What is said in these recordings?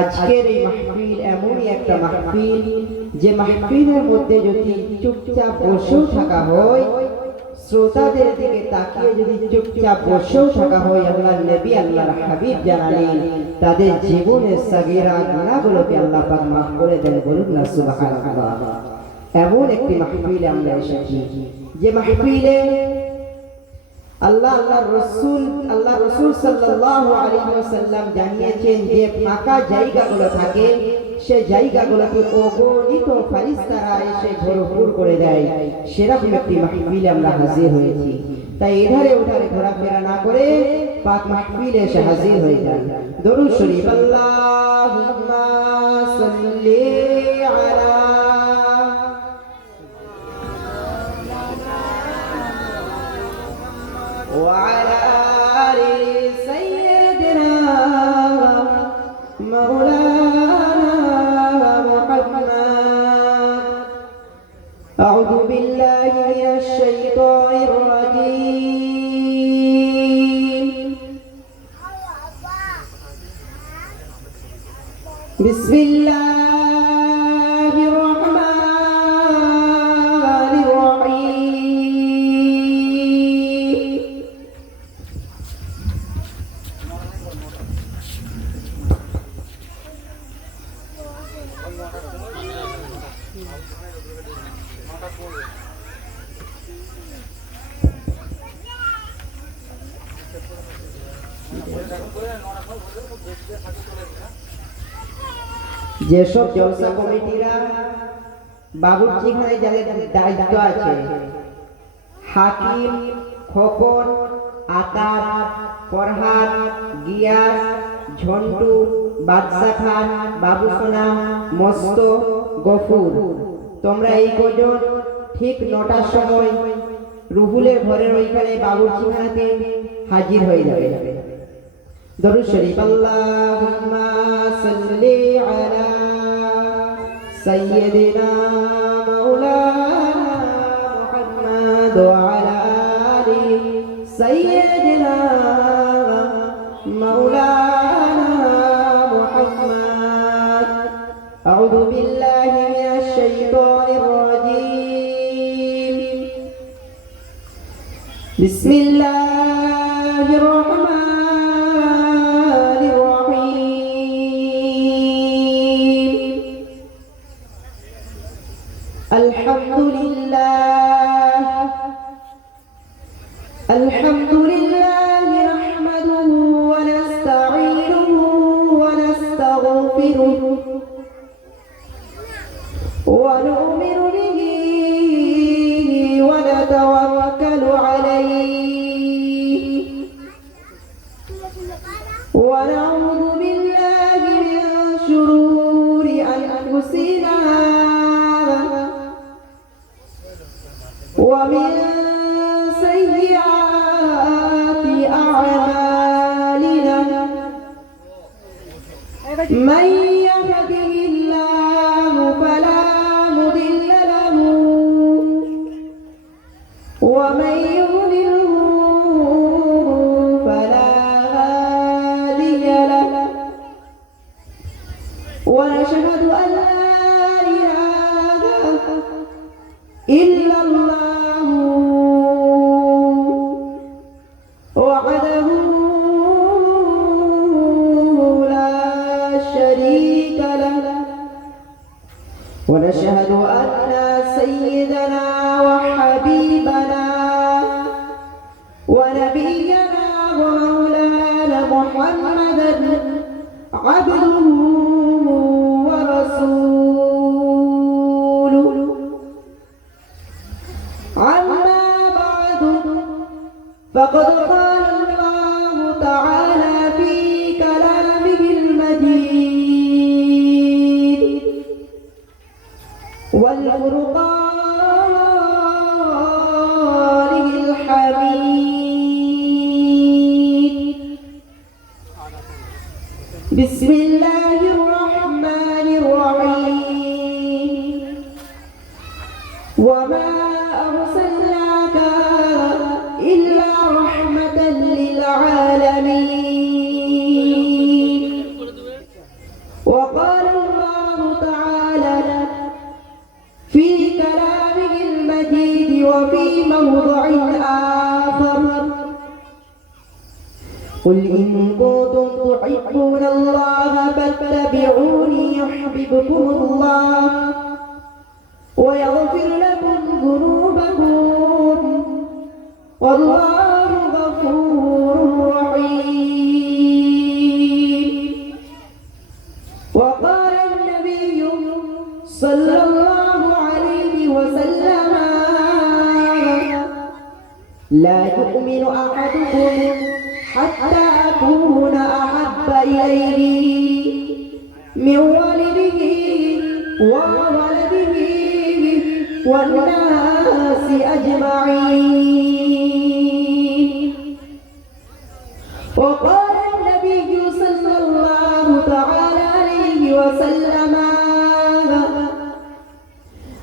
আজকের এই মাহফিল এমনই একটা মাহফিল যে মাহফিলের মধ্যে যদি চুপচাপ বসেও থাকা হয়, শ্রোতাদের দিকে তাকিয়ে যদি চুপচাপ বসেও থাকা হয়, আল্লাহর নবী আল্লাহর হাবিব জানালেন তাদের জীবনের সাগীরা গুনাহগুলোকে আল্লাহ পাক মাফ করে দেন। বলুন না সুবহানাল্লাহ। এমন একটি মাহফিলে আমরা এসেছি যে মাহফিলে আল্লাহ রাসূল সাল্লাল্লাহু আলাইহি ওয়াসাল্লাম জানিয়েছেন যে ফাঁকা জায়গাগুলো থাকে সে জায়গাগুলোকে অগণিত ফেরেশতারা এসে ভরপুর করে দেয়। সেরকম একটি মাহফিলে আমরা হাজির হয়েছি। তাই এধারে ওধারে ঘোরাফেরা না করে পাক মাহফিলে এসে হাজির হয়ে যান। দরুদ শরীফ আল্লাহুম্মা সাল্লি আলা وعلى آل سيدنا مولانا محمد. أعوذ بالله من الشيطان الرجيم. بسم الله الرحمن الرحيم. যেসব জলসা কমিটিরা বাবুর্চিখানে যাদের দায়িত্ব আছে, হাকিম, খোকন, আতাব, ফরহাদ, গিয়াস, ঝন্টু, বাদশা খান, বাবুসোনা, মস্ত, গফুর, তোমরা এই কজন ঠিক 9টার সময় রুহুলের ঘরের ওইখানে বাবুর্চিখানাতে হাজির হয়ে যাবে। দরুদ শরীফ আল্লাহুম্মা সাল্লি আলা সাইয়্যিদিনা মাওলানা মুহাম্মাদ ওয়া আলা আলি সাইয়্যিদিনা মাওলানা মুহাম্মাদ. আউযু বিল্লাহি মিনাশ শাইতানির রাজীম. বিসমিল্লাহির রাহমানির الحمد لله نحمده ونستعينه ونستغفره ونؤمن به ونتوكل عليه ونعوذ بالله من شرور أنفسنا ومن سيئات أعمالنا. من يهده الله فلا مضل له ومن يضلله فلا هادي له. ونشهد أن لا إله إلا الله وحده لا شريك له. ونشهد أن سيدنا وحبيبنا ونبينا ومولانا محمدا عبده ورسوله. أما بعد فقد قال الله تعالى في كلامه المجيد والفرقان الحميد. بسم الله الرحمن الرحيم. وما أرسلناك إلا رحمة للعالمين. وقال الله تعالى في كلامه المجيد وفي موضع آخر قل إن كنتم تحبون الله فاتبعوني يحببكم الله ويغفر لكم ذنوبكم والله غفور رحيم. وقال النبي صلى الله عليه وسلم لا يؤمن أحدكم حتى أكون أحب إليه من والده وولده والناس أجمعين. وقال النبي صلى الله تعالى عليه وسلم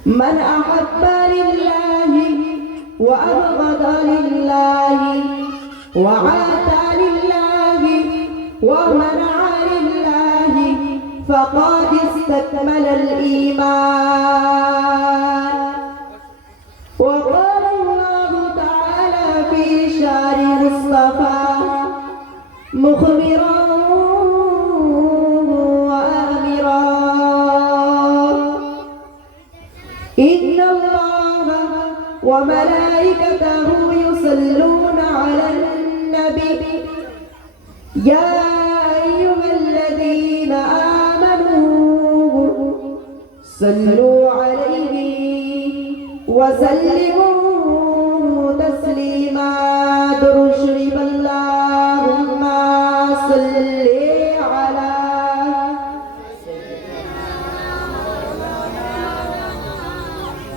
من أحب لله وأبغض لله وعاتى لله ومنع لله فقد استكمل الإيمان. وقال الله تعالى في شان مصطفى مخبرا وآمرا إن الله وملائكته يصلون على النبي يا أيها الذين آمنوا صلوا عليه وسلموا تسليما. درشرب اللهم صل على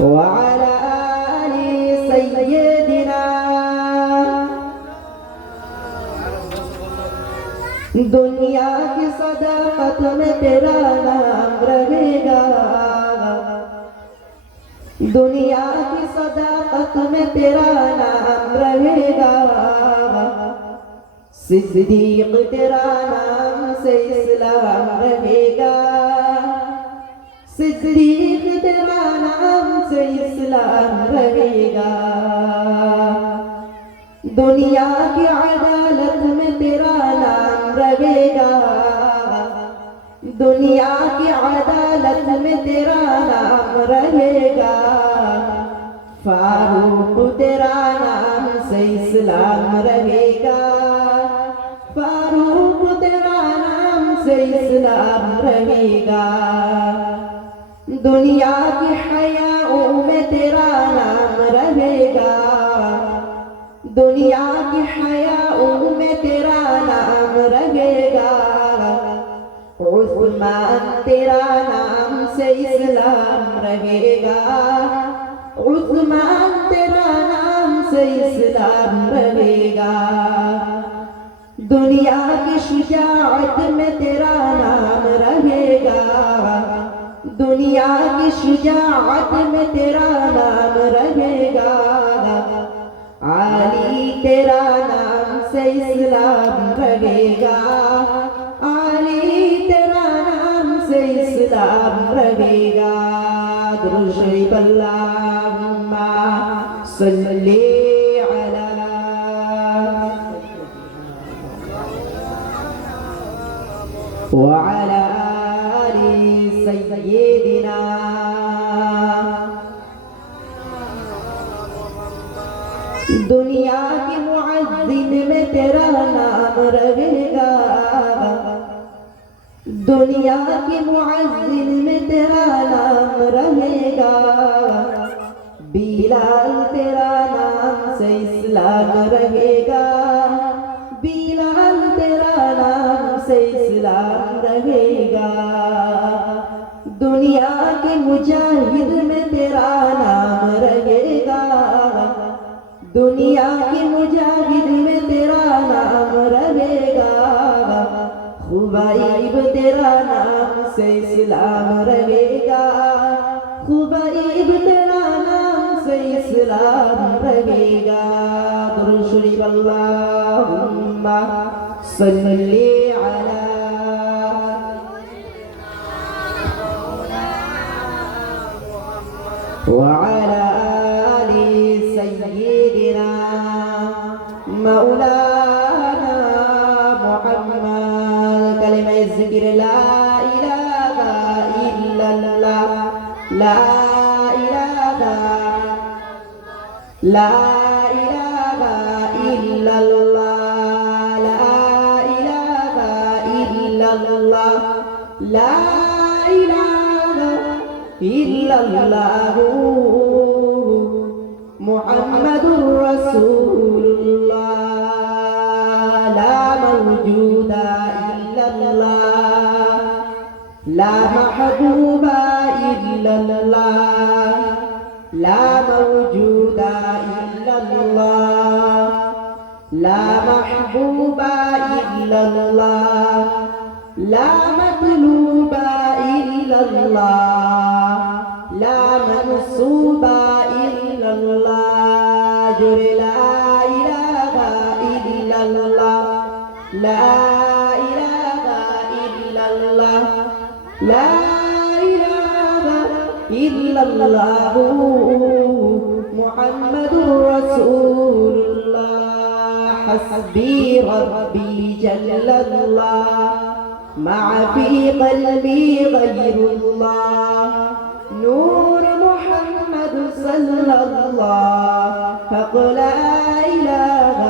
وعلى آل سيدنا. दुनिया की सदाकत में तेरा नाम रहेगा, दुनिया की सदाकत में तेरा नाम रहेगा। सिद्दीक तेरा नाम से इस्लाम रहेगा, सिद्दीक तेरा नाम से इस्लाम रहेगा। दुनिया की अदालत में तेरा नाम रहेगा, दुनिया की अदालत में तेरा नाम रहेगा। फारूक तेरा नाम से इस्लाम रहेगा, फारूक तेरा नाम से इस्लाम रहेगा। दुनिया की हयाओं में तेरा नाम रहेगा, दुनिया की हयाओं में तेरा नाम रहेगा। उस्मान तेरा नाम से इस्लाम रहेगा, उस्मान तेरा नाम से इस्लाम रहेगा। दुनिया की शुजाअत में तेरा नाम रहेगा, दुनिया की शुजाअत में तेरा नाम रहेगा। आली तेरा नाम से इस्लाम रहेगा, आली तेरा नाम से इस्लाम रहेगा। दुरूद अल्लाहुम्मा सल्ली अला व अला आलि सय्यिदिना। दुनिया के मुअज्जिन में तेरा नाम रहेगा, दुनिया के मुअज्जिन में तेरा नाम रहेगा। बिलाल तेरा नाम से इस्लाम रहेगा, बिलाल तेरा नाम से इस्लाम रहेगा। दुनिया के मुजाहिद में तेरा नाम रहेगा, दुनिया के मुजाहिद में तेरा नाम रहेगा। खुबैब तेरा नाम से इस्लाम रहेगा, खुबैब तेरा नाम से इस्लाम रहेगा। दुरूद अल्लाहुम्मा सल्ली अला وعلى آل سيدنا مولانا محمد كلمة ذكر لا إله إلا الله لا إله لا إله إلا الله لا إله إلا الله لا إله إلا الله محمد رسول الله لا موجود إلا الله لا محبوب إلا الله لا موجود إلا الله لا محبوب إلا الله لا مطلوب إلا الله لا منصوب إلا الله لا إله إلا الله لا إله إلا الله لا إله إلا الله محمد رسول الله حسبي ربي جل الله مع في قلبي غير الله نور محمد صلى الله فقل لا إله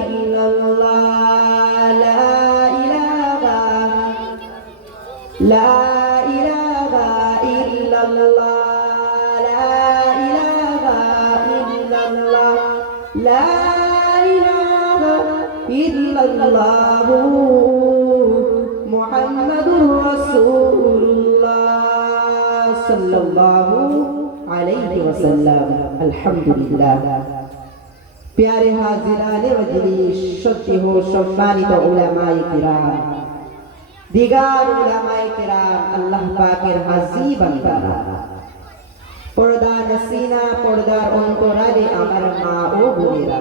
إلا الله لا إله لا إله إلا الله لا إله إلا الله لا إله إلا الله محمد رسول الله صلى الله عليه وسلم الحمد لله प्यारे हाजिराने मजलिस सच्चे हो सम्मानित उलमाए किराम दिगार उलमाए किराम अल्लाह पाकेर हाजी बान्दारा पर्दा नसीना पर्दार অন্তরালে আমার মা ও বোনেরা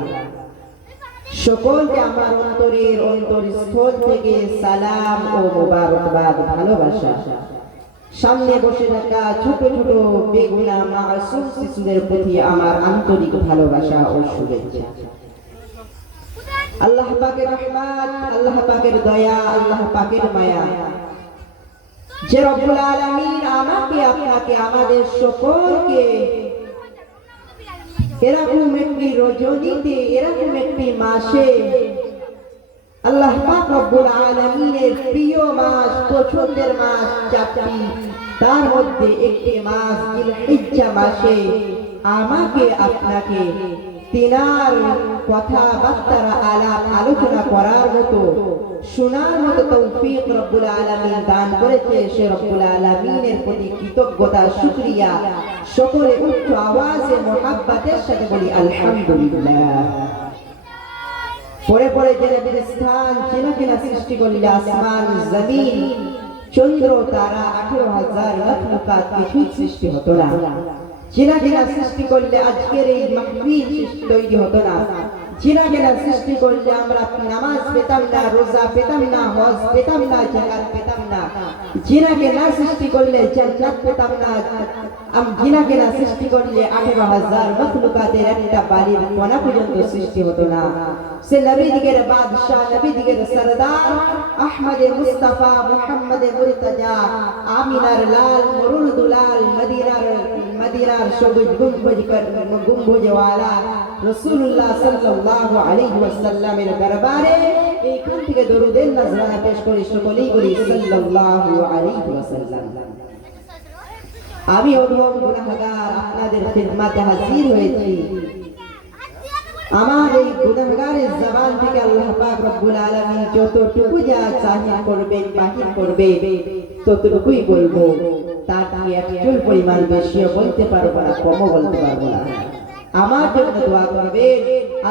সকলকে আমার অন্তরের অন্তরস্থল থেকে সালাম ও মোবারকবাদ ভালোবাসা সামনে বসে থাকা ছোট ছোট বেগুনা মাসুম শিশুদের প্রতি আমার আন্তরিক ভালোবাসা ও শুভেচ্ছা আল্লাহ পাকের রহমত আল্লাহ পাকের দয়া আল্লাহ পাকের মায়া যে রব্বুল আলামিন আমাকে আপনাকে আমাদের সকলকে এরকম একটি রজনীতে এরকম একটি মাসে আল্লাহ পাক রব্বুল আলামিনের প্রিয় মাস পছন্দের মাস চারটি তার মধ্যে একটি মাস জিলহিজ্জা মাসে আমাকে আপনাকে তিনার কথাবার্তা আলাপ আলোচনা করার মতো শোনার মতো তৌফিক রব্বুল আলামিন দান করেছে সে রব্বুল আলামিনের প্রতি কৃতজ্ঞতা শুকরিয়া সকলে উচ্চ আওয়াজে মোহাব্বতের সাথে বলি আলহামদুলিল্লাহ পরে পরে যে নবীর স্থান চেনা চেনা সৃষ্টি করলে আসমান জমিন চন্দ্র তারা 18,000 মাখলুকাত কিছুই সৃষ্টি হতো না চেনা চেনা সৃষ্টি করলে আজকের এই মাহফিল তৈরি হতো না চেনা চেনা সৃষ্টি করলে আমরা নামাজ পেতাম না রোজা পেতাম না হজ পেতাম না যাকাত পেতাম না জিনাকে না সৃষ্টি করলে জান্নাত পেতাম না জিনাকে না সৃষ্টি করলে 18,000 মাখলুকাতের একটা বালির কণা পর্যন্ত সৃষ্টি হতো না সে নবী দিগের বাদশা নবী দিগের সরদার আহমদে মুস্তাফা মুহাম্মদে মুরতাজা আমিনার লাল মুরুল দুলাল মদিনার সবুজ গুম্বজওয়ালা রাসূলুল্লাহ সাল্লাল্লাহু আলাইহি ওয়াসাল্লামের দরবারে এইখান থেকে দরুদের নজরানা পেশ করি সকলেই বলি সাল্লাল্লাহু আলাইহি ওয়াসাল্লাম আমি অধম গুনাহগার আপনাদের খিদমতে হাজির হয়েছি আমার এই গুনাহগারের জবান থেকে আল্লাহ পাক রব্বুল আলামিন যতটুকু যা চাহিদা করবেন বাহির করবে ততটুকুই বলবো তার থেকে একচুল পরিমাণ বেশিও বলতে পারবো না কমও বলতে পারবো না আমার জন্য দোয়া করবেন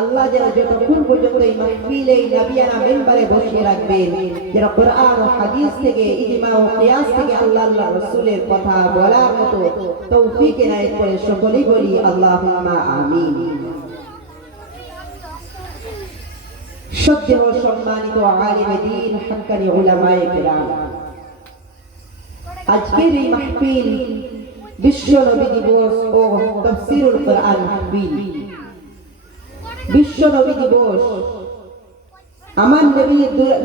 আল্লাহ যেন যতক্ষণ পর্যন্ত এই মাহফিলে নবিয়ানা মিম্বরে বসিয়ে রাখবেন যেন কোরআন ও হাদিস থেকে ইজমা ও কিয়াস থেকে আল্লাহ রাসূলের কথা বলার মতো তৌফিক এনায়েত করে সকলেই বলি আল্লাহুম্মা আমিন সত্য ও সম্মানিত আলিমে দ্বীন হক্কানি উলামায়ে কিরাম আজকের এই মাহফিল বিশ্ব নবী দিবস ও তাফসীরুল কোরআন মাহফিল। বিশ্ব নবী দিবস আমার নবী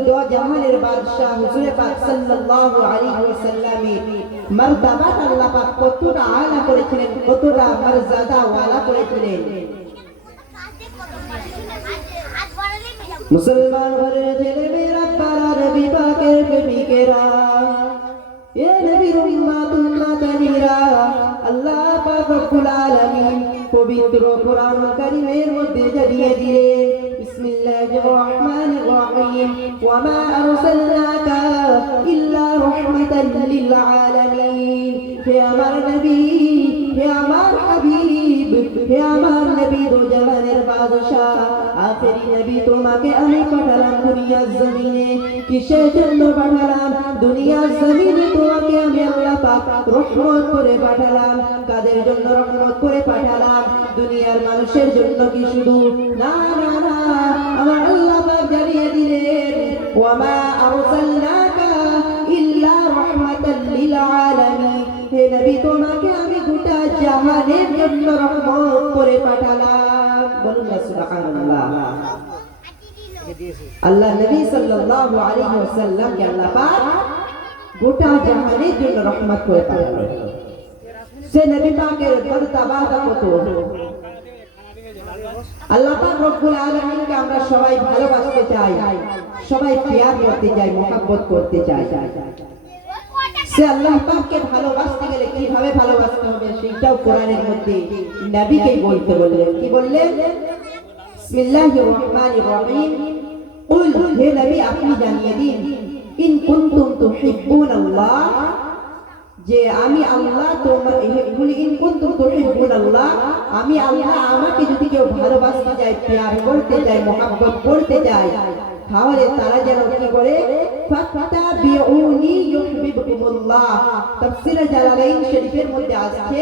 দো জাহানের বাদশা হুজুর পাক সাল্লাল্লাহু আলাইহি ওয়াসাল্লামের মর্তবা আল্লাহ পাক কতটা আলা করেছিলেন, কতটা মর্যাদা ওয়ালা করেছিলেন। মুসলমান ঘরের ছেলে মেয়েরা পাড়ার নবী পাকের প্রেমিকেরা, এ নবীর উম্মাতুন্নাতানিরা, আল্লাহ পাক রব্বুল আলামিন পবিত্র কোরআনুল কারীমের মধ্যে জানিয়ে দিলেন, বিসমিল্লাহির রহমানির রহিম, ওয়া মা আরসালনাকা ইল্লা রাহমাতাল লিল আলামিন। হে আমার নবী, হে আমার হাবিব, হে আমার নবী দো জাহানের বাদশা, আখেরি নবী তোমাকে আমি পাঠালাম দুনিয়ার জমিনে। কিসের জন্য পাঠালাম? দুনিয়ার জমিনে তোমাকে আমি আল্লাহ পাক রহমত করে পাঠালাম। কাদের জন্য রহমত করে পাঠালাম? দুনিয়ার মানুষের জন্য কি শুধু? না না না, আমার আল্লাহ পাক জানিয়ে দিলেন, ওয়া মা আরসালনাকা ইল্লা রাহমাতাল লিল আলামিন। হে নবী তোমাকে আমি গোটা জাহানের জন্য রহমত করে পাঠালাম। বলুন না সুবহানাল্লাহ। আল্লাহ নবী সাল্লাল্লাহু আলাইহি ওয়াসাল্লাম কে আল্লাহ পাক গোটা জাহানের জন্য রহমত করে পাঠালেন। সে নবী পাকের মর্তবা কত! আল্লাহ পাক রব্বুল আলামিনকে আমরা সবাই ভালোবাসতে চাই, সবাই প্যার করতে চাই, মহব্বত করতে চাই। সে আল্লাহ পাককে ভালোবাসতে গেলে কিভাবে ভালোবাসতে হবে সেটাও কোরআনের মধ্যে নবীকে বলতে বললেন। কি বললেন? বিসমিল্লাহির রহমানির রহিম, কুল, হে নবী আপনি জানিয়ে দিন, ইন কুনতুম তুহিব্বুনাল্লাহ, যে আমি আল্লাহ তোমার, ইন কুনতুম তুহিব্বুনাল্লাহ, আমি আল্লাহ, আমাকে যদি কেউ ভালোবাসতে যায়, প্যার করতে যায়, মহব্বত করতে যায়, তাহলে তারা যেন কি করে? ফাত্তাবিউনি ইউহিব্বুকুমুল্লাহ। তাফসীরে জালালাইন শরীফের মধ্যে আছে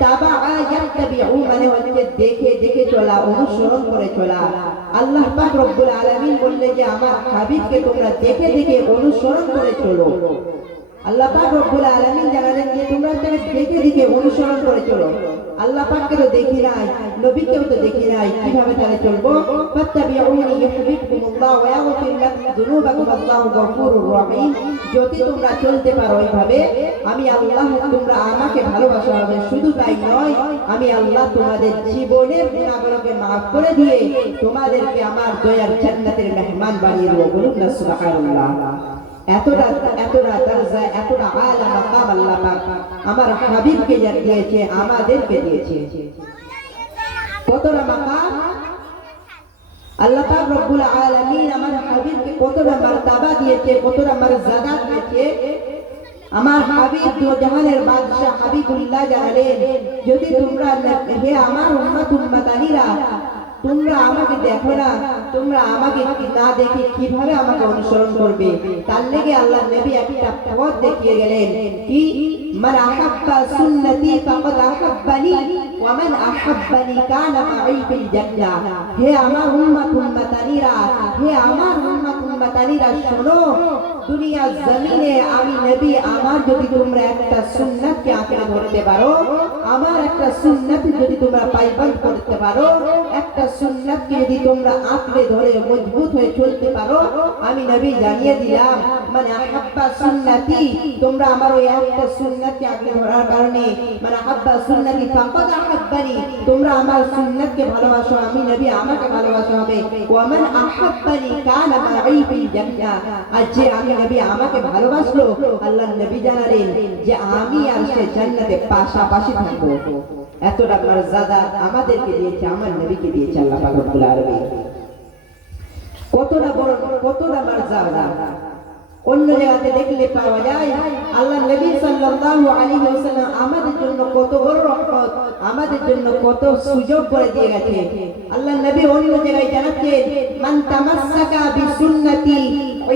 তাবাআ ইয়াত্তাবিউ, মানে হচ্ছে দেখে দেখে চলা, অনুসরণ করে চলা। আল্লাহ পাক রব্বুল আলামিন বললেন যে আমার হাবিবকে তোমরা দেখে দেখে অনুসরণ করে চলো। আল্লাহ পাক রব্বুল আলামিন জানালেন যে তোমরা তাকে দেখে দেখে অনুসরণ করে চলো। আল্লাহ পাককে তো দেখি নাই, নবীকেও তো দেখি নাই, কিভাবে তাহলে চলবো? ফাত্তাবিউনি ইউহিব্বুকুমুল্লাহ ওয়া ইয়াগফির লাকুম যুনুবাকুম, আল্লাহু গফুরুর রহিম। যদি তোমরা চলতে পারো এইভাবে, আমি আল্লাহ, তোমরা আমাকে ভালোবাসা হবে। শুধু তাই নয়, আমি আল্লাহ তোমাদের জীবনের গুনাহগুলোকে maaf করে দিয়ে তোমাদেরকে আমার দয়ার জান্নাতের মেহমান বানিয়ে দেব। বলুন না সুবহানাল্লাহ। এতটা এতটা দরজা, এতটা আলা মাকাম আল্লাহ পাক আমার হাবিবকে দিয়েছে, আমাদেরকে দিয়েছে। কতটা মাকাম আল্লাহ পাক রব্বুল আলামিন আমার হাবিবকে কতটা মারতাবা দিয়েছে, কতটা মর্যাদা দিয়েছে। আমার হাবিব দো জাহানের বাদশা হাবিবুল্লাহ জানালেন, যদি তোমরা, হে আমার উম্মত উম্মতানিরা, তোমরা আমাকে দেখো না, তোমরা আমাকে না দেখে কিভাবে আমাকে অনুসরণ করবে? তার লেগে আল্লাহ নবী একটা পথ দেখিয়ে গেলেন, কি? মান আহাব্বা সুন্নতি ফাকাদ আহাব্বানি ওয়া মান আহাব্বানি কানা মাই ফিল জান্নাহ। হে আমার উম্মত উম্মতানিরা, হে আমার উম্মত উম্মতানিরা, শোনো, দুনিয়ার জমিনে আমি নবী, আমার যদি তোমরা একটা সুন্নাতকে আঁকড়ে ধরতে পারো, আমার একটা সুন্নাত যদি তোমরা পাইবন্দ করতে পারো, একটা সুন্নাতকে যদি তোমরা আঁকড়ে ধরে মজবুত হয়ে চলতে পারো, আমি নবী জানিয়ে দিলাম, মানে আহাব্বা সুন্নতি, তোমরা আমার ওই একটা সুন্নাতকে আঁকড়ে ধরার কারণে, মানে আহাব্বা সুন্নতি ফাকাদ আহাব্বানি, তোমরা আমার সুন্নাতকে ভালোবাসো, আমি নবী আমাকে ভালোবাসা হবে। ওয়া মান আহাব্বানি কানা মাই ফিল জান্নাহ, আর যে আমি নবী আমাকে ভালোবাসলো, আল্লাহ নবী জানালেন যে আমি আর সে জান্নাতে পাশাপাশি থাকবো। এতটা মর্যাদা আমাদেরকে দিয়েছে, আমার নবীকে দিয়েছে আল্লাহ পাক রব্বুল আলামিন। কতটা বড়, কতটা মর্যাদা অন্য জায়গাতে দেখলে পাওয়া যায়। আল্লাহ নবী সাল্লাল্লাহু আলাইহি ওয়াসাল্লাম আমাদের জন্য কত বড় রহমত, আমাদের জন্য কত সুযোগ করে দিয়ে গেছে। আল্লাহ নবী অন্য জায়গায় জানাচ্ছেন, মান তামাসসাকা বিসুন্নতি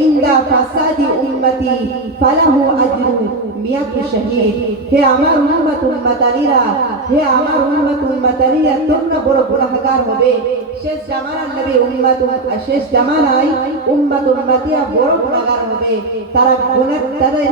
ইনদা ফাসাদি উম্মতি ফালাহু আজরু মিয়াত শাহীদ। হে আমার উম্মত উম্মতানিরা, হে আমার উম্মত উম্মতানিয়া তোমরা বড় গুনাহগার হবে। শেষ জামানার নবী শেষ জামানায় উম্মত উম্মতিরা বড় গুনাহগার হবে। তারা তাদের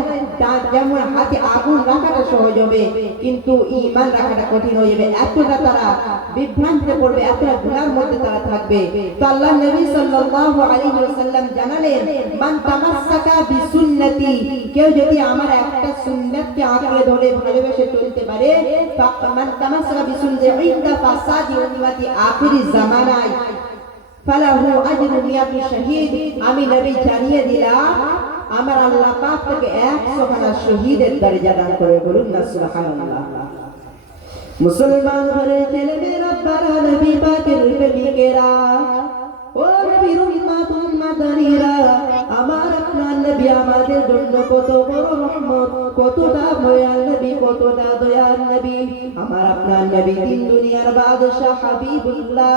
যেমন হাতে আগুন রাখাটা সহজ হবে কিন্তু ঈমান রাখাটা কঠিন হয়ে যাবে। এতটা তারা বিভ্রান্তিতে পড়বে, এতটা গুনাহের মধ্যে তারা থাকবে। তো আল্লাহ নবী সাল্লাল্লাহু আলাইহি ওয়াসাল্লাম জানালেন, মান তামাসসাকা বিসুন্নতি, কেউ যদি আমার একটা সুন্নাতকে আঁকড়ে ধরে ভালোবেসে চলতে পারে, মান তামাসসাকা বিসুন্নতি ইনদা ফাসাদি উম্মতি আখিরি জামানায় ফালাহু আজরু মিয়াতি শাহীদ। আমি নবী জানিয়ে দিলাম আমার আল্লাহ পাক তাকে 100 খানা শহীদের দরজা দান করে। বলুন না সুবহানাল্লাহ। মুসলমান ঘরে ছেলে মেয়েরা, বারা নবী পাকের প্রেমিকেরা, ও নবীর উম্মত উম্মতানিরা, আমার আপনার নবী আমাদের জন্য কত বড় রহমত, কতটা দয়াল নবী, কতটা দয়াল নবী। আমার আপনার নবী তিন দুনিয়ার বাদশা হাবিবুল্লাহ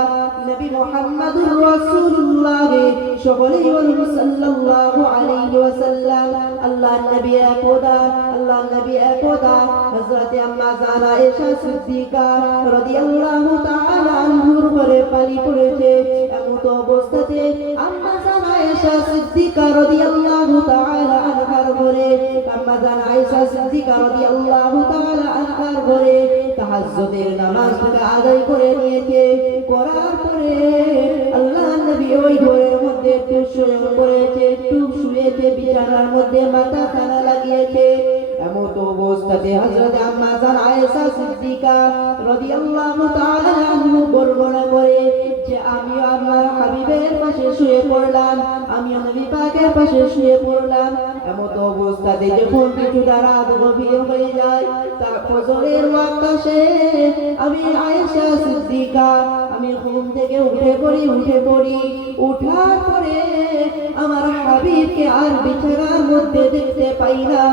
নবী মুহাম্মদুর রাসূলুল্লাহ, সকলেই বলুন সাল্লাল্লাহু আলাইহি ওয়াসাল্লাম। আল্লাহর নবী একদা, আল্লাহর নবী একদা হযরত আম্মা জান আয়েশা সিদ্দিকা রাদিয়াল্লাহু তাআলা আনহার ঘরে পানি পড়েছে। এমত অবস্থাতে আম্মা জান আয়েশা সিদ্দিকা রাদিয়াল্লাহু তাআলা আনহার ঘরে, আম্মা জান আয়েশা সিদ্দিকা রাদিয়াল্লাহু তাআলা আনহার ঘরে তাহাজ্জুদের নামাজটা আদায় করে নিয়েছে। করার পরে আল্লাহর নবী ওই ঘরের মধ্যে একটু শুয়ে পড়েছে, একটু শুয়েছে, বিছানার মধ্যে মাথা খানা লাগিয়েছে। এমত অবস্থাতে হযরত আম্মা জান আয়েশা সিদ্দিকা রাদিয়াল্লাহু তাআলা আনহা বর্ণনা করে যে আমি আমার হাবিবের পাশে শুয়ে পড়লাম, আমি নবী পাকের পাশে শুয়ে পড়লাম। এমত অবস্থাতে যখন কিছুটা রাত গভীর হয়ে যায়, তার ফজরের ওয়াক্ত আসে, আমি আয়েশা সিদ্দিকা আমি ঘুম থেকে উঠে পড়ি। উঠার পরে আমার হাবিবকে আর বিছানার মধ্যে দেখতে পাই না,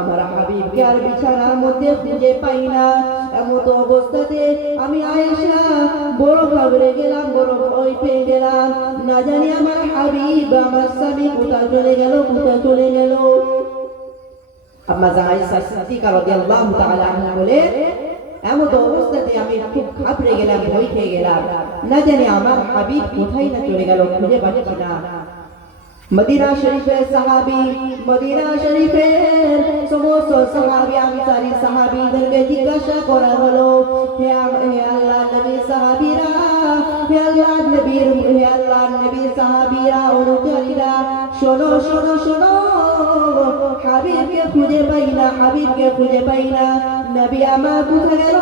আমার হাবিবকে আর বিছানার মধ্যে খুঁজে পাই না। এমত অবস্থাতে আমি আয়েশা বড় ঘাবড়ে গেলাম, বড় ভয় পেয়ে গেলাম। না জানি আমার হাবিব, আমার স্বামী কোথায় চলে গেল। আম্মা জান আয়েশা সিদ্দিকা রাদিয়াল্লাহু তাআলা আনহা বলে, এমত অবস্থাতে আমি খুব ঘাবড়ে গেলাম, ভয় পেয়ে গেলাম। না জানি আমার হাবিব কোথায় না চলে গেল, খুঁজে পাচ্ছি না। মদিনা শরীফের সাহাবী, মদিনা শরীফের সমস্ত সাহাবী, আনসারী সাহাবীদেরকে জিজ্ঞাসা করা হলো, হে আল্লাহর নবী সাহাবীরা, হে আল্লাহর নবীর সাহাবীরা, অনুসারীরা, শোনো, হাবিবকে খুঁজে পাই না, নবী আমার কোথায় গেল?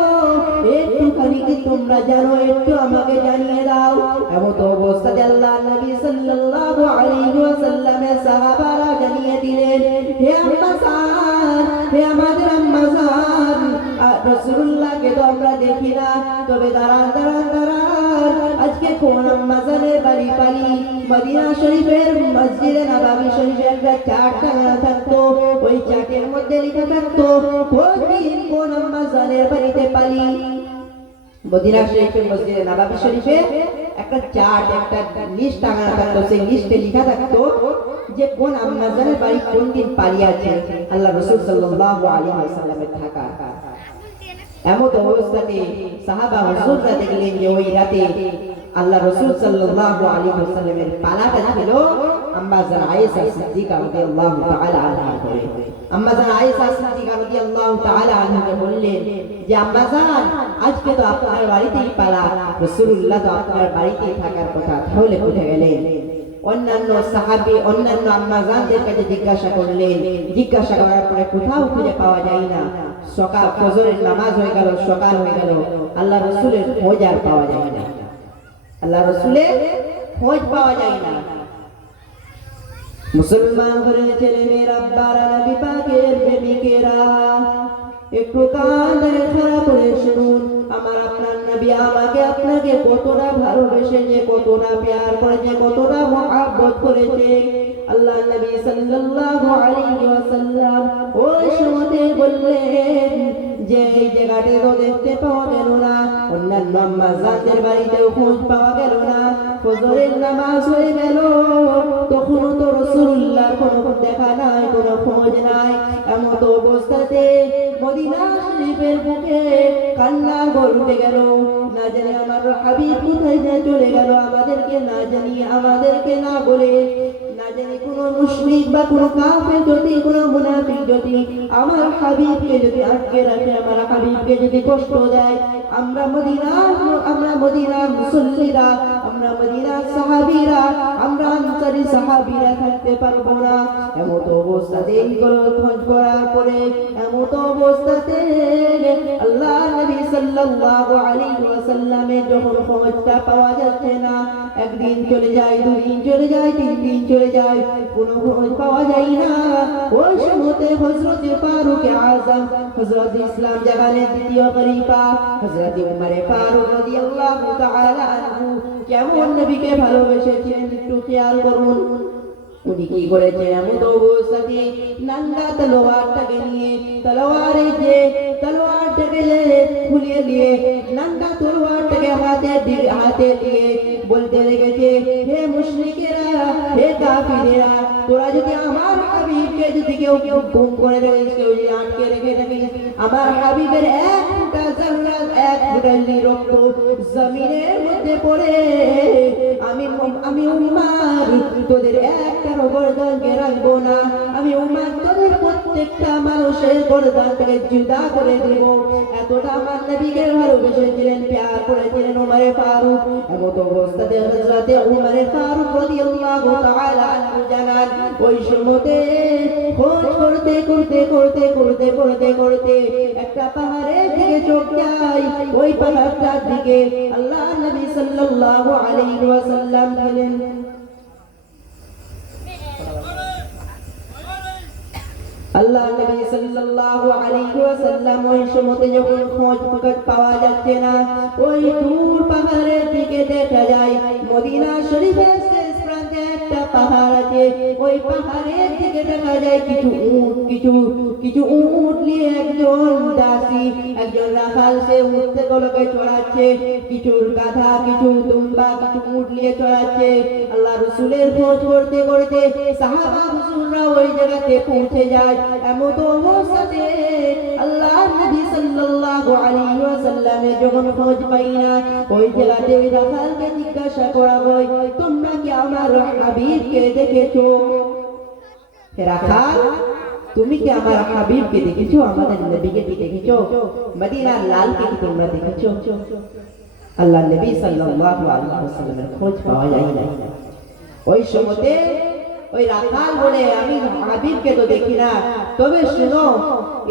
একটুখানি কি তোমরা জানো? একটু আমাকে জানিয়ে দাও। এমত অবস্থাতে আল্লাহর নবী সাল্লাল্লাহু আলাইহি ওয়াসাল্লামের সাহাবারা জানিয়ে দিলেন, হে আম্মা জান, হে আমাদের আম্মা জান, রাসূলুল্লাহকে তো আমরা দেখি না, তবে দাঁড়ান, আজকে কোন আম্মা জানের বাড়ি পালি? মদিনা শরীফের মসজিদে নববী শরীফে একটা চার্ট টাঙানো থাকতো, ওই চার্টের মধ্যে লেখা থাকতো কোন আম্মা জানের বাড়িতে পালি। মদিনা শরীফের মসজিদে নববী শরীফে একটা চার্ট, একটা লিস্ট টাঙানো থাকতো, সেই লিস্টে লেখা থাকতো যে কোন আম্মা জানের বাড়ি কোন দিন পালি আছে আল্লাহ রাসূল সাল্লাল্লাহু আলাইহি ওয়াসাল্লামের থাকা। এমত অবস্থাতে সাহাবা হুজুররা দেখলেন যে ওই রাতে আল্লাহ রাসূল সাল্লাল্লাহু আলাইহি ওয়াসাল্লামের পালাটা ছিল আম্মা জান আয়েশা সিদ্দিকা রাদিয়াল্লাহু তাআলা আনহা করে। আম্মা জান আয়েশা সিদ্দিকা রাদিয়াল্লাহু তাআলা আনহাকে বললেন যে আম্মা জান, আজকে তো আপনার বাড়িতেই পালা, রাসূলুল্লাহ তো আপনার বাড়িতেই থাকার কথা, তাহলে কোথায় গেলেন? অন্যান্য সাহাবী, অন্যান্য আম্মা জানদের কাছে জিজ্ঞাসা করার পরে কোথাও খুঁজে পাওয়া যায় না। সকাল ফজরের নামাজ হয়ে গেল, সকাল হয়ে গেল, আল্লাহ রাসূলের খোঁজ আর পাওয়া যায় না, মুসলমান ঘরের ছেলে মেয়েরা, বারা নবী পাকের প্রেমিকেরা, একটু কান ধরে খাড়া করে শুনুন। আমার আপনার নবী আমাকে আপনাকে কতটা ভালোবেসেছে, কতটা প্যার করেছে, কতটা মহব্বত করেছে। আল্লাহ নবী সাল্লাল্লাহু আলাইহি ওয়াসাল্লাম ওই সময় বললেন যে এই জায়গাটাও দেখতে পাওয়া গেল না, অন্যান্য আম্মাজানদের বাড়িতেও খোঁজ পাওয়া গেল না। ফজরের নামাজ হয়ে গেল, তখনও তো রাসূলুল্লাহর কোনো দেখা নাই, কোনো খোঁজ নাই। এমত অবস্থাতে মদিনা শরীফের বুকে কান্না গড়তে গেল। না জানি আমার হাবিব কোথায় যে চলে গেল, আমাদেরকে না জানিয়ে, আমাদেরকে না বলে। না জানি কোন মুশরিক বা কোন কাফের যদি, কোন মুনাফিক যদি আমার হাবিবকে যদি আটকে রাখে, আমার হাবিবকে যদি কষ্ট দেয়, আমরা মদিনার মুসল্লিরা, আমরা মদিনার সাহাবীরা, আমরা আনসারী সাহাবীরা থাকতে পারবো না। এমত অবস্থাতে খোঁজ করার পরে, এমত অবস্থাতে আল্লাহ নবী সাল্লাল্লাহু আলাইহি ওয়াসাল্লামের যখন খোঁজটা পাওয়া যাচ্ছে না, একদিন চলে যায়, দুদিন চলে যায়, তিন দিন চলে যায়, কোনো খোঁজ পাওয়া যায় না। ওই সময়তে হযরত ফারুক আযম, হযরত ইসলাম জাগানের দ্বিতীয় খলিফা হযরত উমর ফারুক রাদিয়াল্লাহু তাআলা আনহু কেমন নবীকে ভালোবেসেছিলেন একটু খেয়াল করুন। উনি কি করেছেন, এমন অবস্থাতে নাঙ্গা তলোয়ারটাকে নিয়ে, তলোয়ারটাকে খুলিয়ে নিয়ে, নাঙ্গা তলোয়ারটাকে হাতে দিয়ে বলতে লেগেছে, হে মুশরিকেরা, হে কাফিরেরা, তোরা যদি আমার হাবিবকে যদি কেউ গুম করে রেখেছিস, কেউ যদি আটকে রেখে থাকিস, আমার হাবিবের এক ফোঁটা জাররা, এক ফোঁটা রক্ত জমিনের মধ্যে পড়ে, আমি উম্মার তোদের একটা গর্দানকে রাখবো না, আমি উম্মার তোদের প্রত্যেকটা মানুষের গর্দানকে জুদা করে দেব। এতটা আমার নবীকে ভালোবেসেছিলেন, প্যার করেছিলেন উমরে ফারুক। এমত অবস্থাতে হযরত উমরে ফারুক রাদিয়াল্লাহু তাআলা আনহু জানান, ওই সময়তে খোঁজ করতে একটা পাহাড়ের দিকে চোখ যায়। ওই পাহাড়টার দিকে আল্লাহ নবী সাল্লাল্লাহু আলাইহি ওয়াসাল্লাম গেলেন। আল্লাহ নবী সাল্লাল্লাহু আলাইহি ওয়াসাল্লাম ওই সময়তে যখন খোঁজ পাওয়া যাচ্ছে না, ওই দূর পাহাড়ের দিকে দেখা যায় মদিনা শরীফের শেষ প্রান্তে একটা পাহাড় আছে। ওই পাহাড়ের দিকে দেখা যায় কিছু উট নিয়ে একজন দাসী, একজন রাখাল, সে উটগুলোকে চড়াচ্ছে, কিছু গাধা, কিছু দুম্বা, কিছু উট নিয়ে চড়াচ্ছে। আল্লাহ রাসূলের খোঁজ করতে সাহাবা হুজুররা ওই জায়গাতে পৌঁছে যায়। এমত অবস্থাতে আল্লাহ নবী সাল্লাল্লাহু আলাইহি ওয়াসাল্লামের যখন খোঁজ পাই না, ওই জায়গাতে ওই রাখালকে জিজ্ঞাসা করা হয়, তোমরা কি আমার হাবিবকে দেখেছো? হে রাখাল, তুমি কি আমার হাবিবকে দেখেছো? আমাদের নবীকে কি দেখেছো? মদিনার লালকে কি তোমরা দেখেছো? আল্লাহ নবী সাল্লাল্লাহু আলাইহি ওয়াসাল্লামের খোঁজ পাওয়া যায় না। ওই সময়তে ওই রাখাল বলে, আমি হাবিবকে তো দেখি না, তবে শুনো,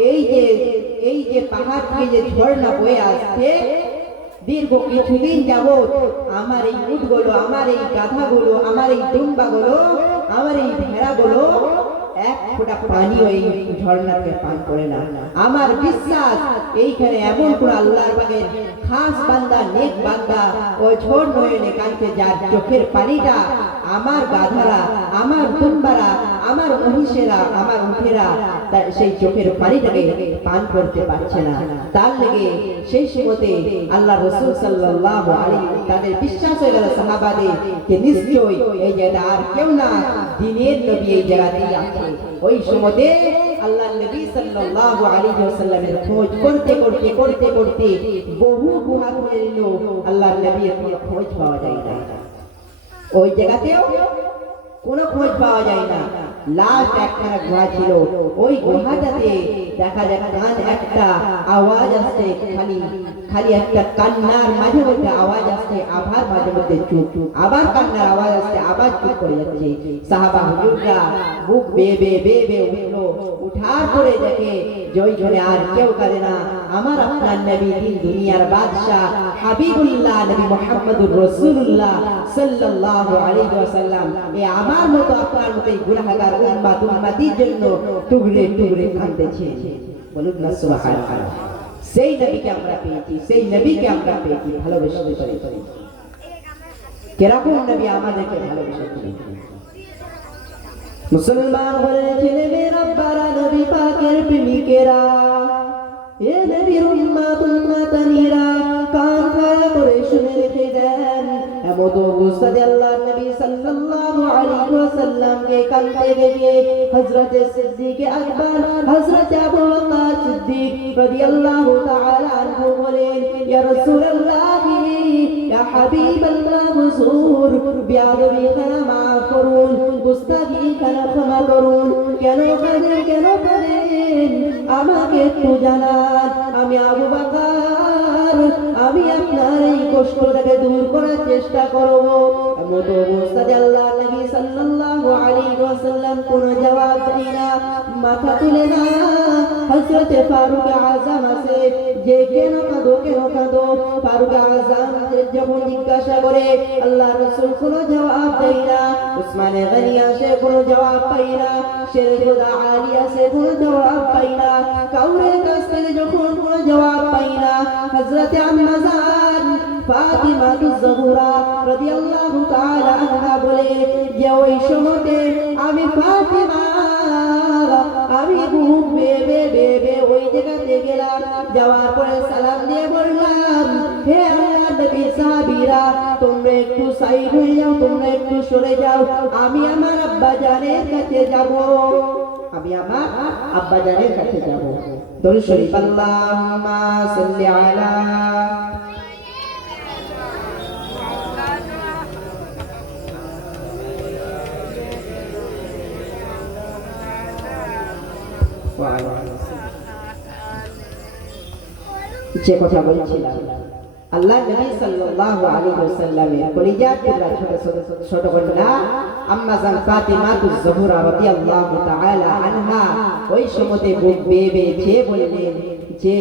এই যে পাহাড় থেকে যে ঝর্ণা বয়ে আসছে, দীর্ঘ কিছুদিন যাবত আমার এই উটগুলো, আমার এই গাধাগুলো, আমার এই দুম্বাগুলো, আমার এই ভেড়াগুলো এক ফোঁটা পানি ওই ঝর্ণাকে পান করে না। আমার বিশ্বাস এইখানে এমন কোন আল্লাহর পাকের খাস বান্দা, নেক বান্দা, ও ঝড় নয়নে কাঁদছে, যার চোখের পানিটা আমার গাধারা, আমার দুম্বারা, আমার মহিষেরা, আমার উঠেরা সেই চোখের পানিটাকে পান করতে পারছে না। তার লেগে সেই সময়তে আল্লাহ রাসূল সাল্লাল্লাহু আলাইহি তাদের বিশ্বাস হয়ে গেল সাহাবাদের, যে নিশ্চয়ই এই জায়গা আর কেউ না, দ্বীনের নবী এই জায়গাতেই আছে। ওই সময়তে আল্লাহ নবী সাল্লাল্লাহু আলাইহি ওয়াসাল্লামের খোঁজ করতে বহু গুনাহ করে নিল, আল্লাহ নবীর কোনো খোঁজ পাওয়া যায় না। ওই জায়গাতেও কোনো খোঁজ পাওয়া যায় না। লাস্ট একখানা গুহা ছিল, ওই গুহাটাতে দেখা যায় একটা আওয়াজ আসছে, খালি একটা কান্নার মাঝে মধ্যে আওয়াজ আসছে, আবার মাঝে মধ্যে চুপ, আবার কান্নার আওয়াজ আসছে, আবার চুপ করে যাচ্ছে। সাহাবা হুজুররা বুক বেয়ে উঠলো, উঠার পরে দেখে জয়জনে আর কেউ কাঁদে না, আমার আপনার নবী, দিন দুনিয়ার বাদশা হাবিবুল্লাহ নবী মুহাম্মদুর রাসূলুল্লাহ সাল্লাল্লাহু আলাইহি ওয়াসাল্লাম, এই আমার মতো আপনার মতো গুনাহগার উম্মতির জন্য টুকরে টুকরে কাঁদতেছে। বলুন না সুবহানাল্লাহ। সেই নবীকে আমরা পেয়েছি, ভালোবেসে পারি। কিরকম নবী আমাদেরকে ভালোবেসেছেন। মুসলমান বলে ছেলে মেয়েরা, নবী পাকের প্রেমিকেরা, এ নবীর উম্মাতানিরা কান খাড়া করে শুনে রেখে দেন। এমত অবস্থাতে আল্লাহর নবী সাল্লাল্লাহু আলাইহি ওয়াসাল্লামকে কাঁদতে দেখে হযরত সিদ্দিক আকবর হযরত আবু বকর সিদ্দিক রাদিয়াল্লাহু তাআলা আনহু বলেন, ইয়া রাসূলুল্লাহ ইয়া হাবিবাল্লাহ হুজুর, বিয়াদবি খানা মাফ করুন, গুস্তাখি খানা ক্ষমা করুন। কেন করেন আমাকে একটু জানান, আমি আবু বকর আমি আপনার এই কষ্টটাকে দূর করার চেষ্টা করব। এমত অবস্থাতে আল্লাহ নবী সাল্লাল্লাহু আলাইহি ওয়াসাল্লাম কোনো জবাব দেয় না, মাথা তুলে না। হযরত ফারুক আযম আছে যে কেন কাঁদো। ফারুক আযম যখন জিজ্ঞাসা করে আল্লাহ রাসূল কোনো জবাব দেয় না। উসমানে গনি আসে কোনো জবাব পাই না। শেরে খোদা আলী আসে কোনো জবাব পাই না। কাউরের কাছ থেকে যখন কোনো জবাব পাই না, হযরত আম্মা জান ফাতিমা তুজ-জোহরা রাদিয়াল্লাহু তাআলা আনহা বলে যে ওই সময়তে আমি ফাতিমা আমি বুক বেবে ওই জায়গাতে গেলাম। যাওয়ার পরে সালাম দিয়ে বললাম, হে আল্লাহর নবী সাহাবীরা তোমরা একটু সাইড হয়ে যাও, তোমরা একটু সরে যাও, আমি আমার আব্বা জানের কাছে যাব। দরুদ শরীফ আল্লাহুম্মা সাল্লি আলা যে কথা বলছিলাম, আল্লাহ নবী সাল্লাল্লাহু আলাইহি ওয়াসাল্লামের কলিজার টুকরা ছোট কন্যা আম্মা জান ফাতিমা তুজ-জোহরা রাদিয়াল্লাহু তাআলা আনহা ওই সময়তে বুক বেয়ে বললেন যে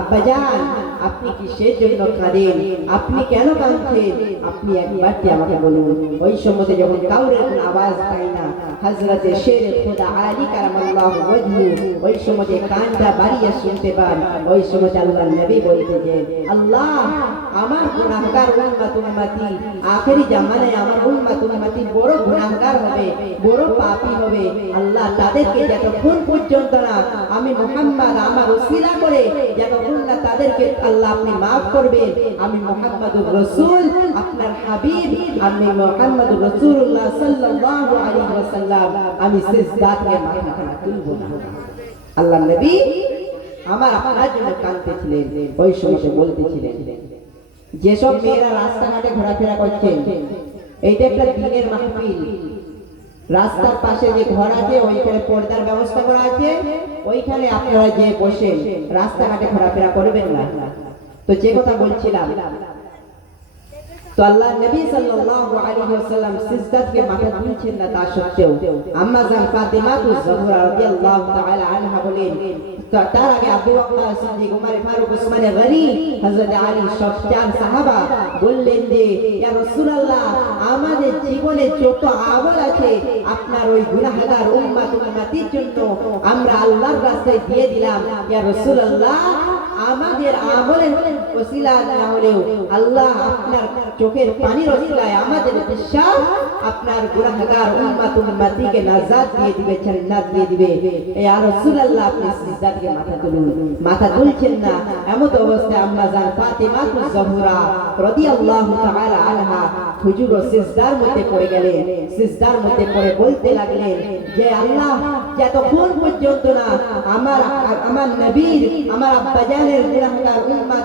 আব্বাজান আপনি কিসের জন্য কাঁদেন, আপনি কেন কাঁদছেন, আপনি একবারটি আমাকে বলুন। ওই সময়তে যখন কাউরের কোনো আওয়াজ পাই না, হযরত শেরে খোদা আলী কারামাল্লাহু ওয়াজহু ওই সময়তে কানটা বাড়িয়ে শুনতে পান। ওই সময়তে আল্লাহর নবী বলতেছেন, আল্লাহ আমার গুনাহগার উম্মতি আখেরি জামানায় আমার উম্মতি বড় গুনাহগার হবে, বড় পাপী হবে। আল্লাহ তাদেরকে যতক্ষণ পর্যন্ত না আমি মুহাম্মদ আমার ওসিলা করে যতক্ষণ না তাদেরকে আল্লাহ আপনি মাফ করবেন, আমি মুহাম্মদুর রাসূল আপনার হাবিব, আমি মুহাম্মদুর রাসূলুল্লাহ সাল্লাল্লাহু আলাইহি ওয়াসাল্লাম আমি সিজদাতে মাথা তুলব না। আল্লাহর নবী আমার আপনার জন্য কাঁদতেছিলেন। ওই সময় বলতেছিলেন, যেসব মেয়েরা রাস্তাঘাটে ঘোরাফেরা করছেন, এইটা একটা দিনের মাহফিল, রাস্তার পাশে যে ঘর আছে ওইখানে পর্দার ব্যবস্থা করা আছে, ওইখানে আপনারা যে বসে রাস্তাঘাটে ঘোরাফেরা করবেন না। তো যে কথা বলছিলাম, তো আল্লাহ নবী সাল্লাল্লাহু আলাইহি ওয়াসাল্লাম সিজদাতে মাথা তুলছেন না, তা সত্ত্বেও আম্মা জান ফাতিমা তুজ-জোহরা রাদিয়াল্লাহু তাআলা আনহা বলেন, তার আগে আবু বকর সিদ্দিক, উমর ফারুক, উসমান গনি, হযরত আলী সব চার সাহাবা বললেন যে ইয়া রাসূলুল্লাহ আমাদের জীবনে যত আমল আছে আপনার ওই গুনাহগার উম্মতির জন্য আমরা আল্লাহর রাস্তায় দিয়ে দিলাম। ইয়া রাসূলুল্লাহ আমাদের আমলের ওসিলা না হলেও আল্লাহ আপনার চোখের পানির ওসিলায় আমাদের বিশ্বাস আপনার গুনাহগার উম্মতিকে নাজাত দিয়ে দিবে, জান্নাত দিয়ে দিবে। ইয়া রাসূলুল্লাহ আপনি সিজদাতে মাথা তুলুন। মাথা তুলছেন না। এমত অবস্থায় আম্মা জান ফাতিমা তুজ-জোহরা রাদিয়াল্লাহু তাআলা আনহা হুজুর সিজদার মধ্যে পড়ে গেলেন। সিজদার মধ্যে পড়ে বলতে লাগলেন যে আল্লাহ যতক্ষণ পর্যন্ত না আমার নবীর আমার আব্বাজানের গুনাহগার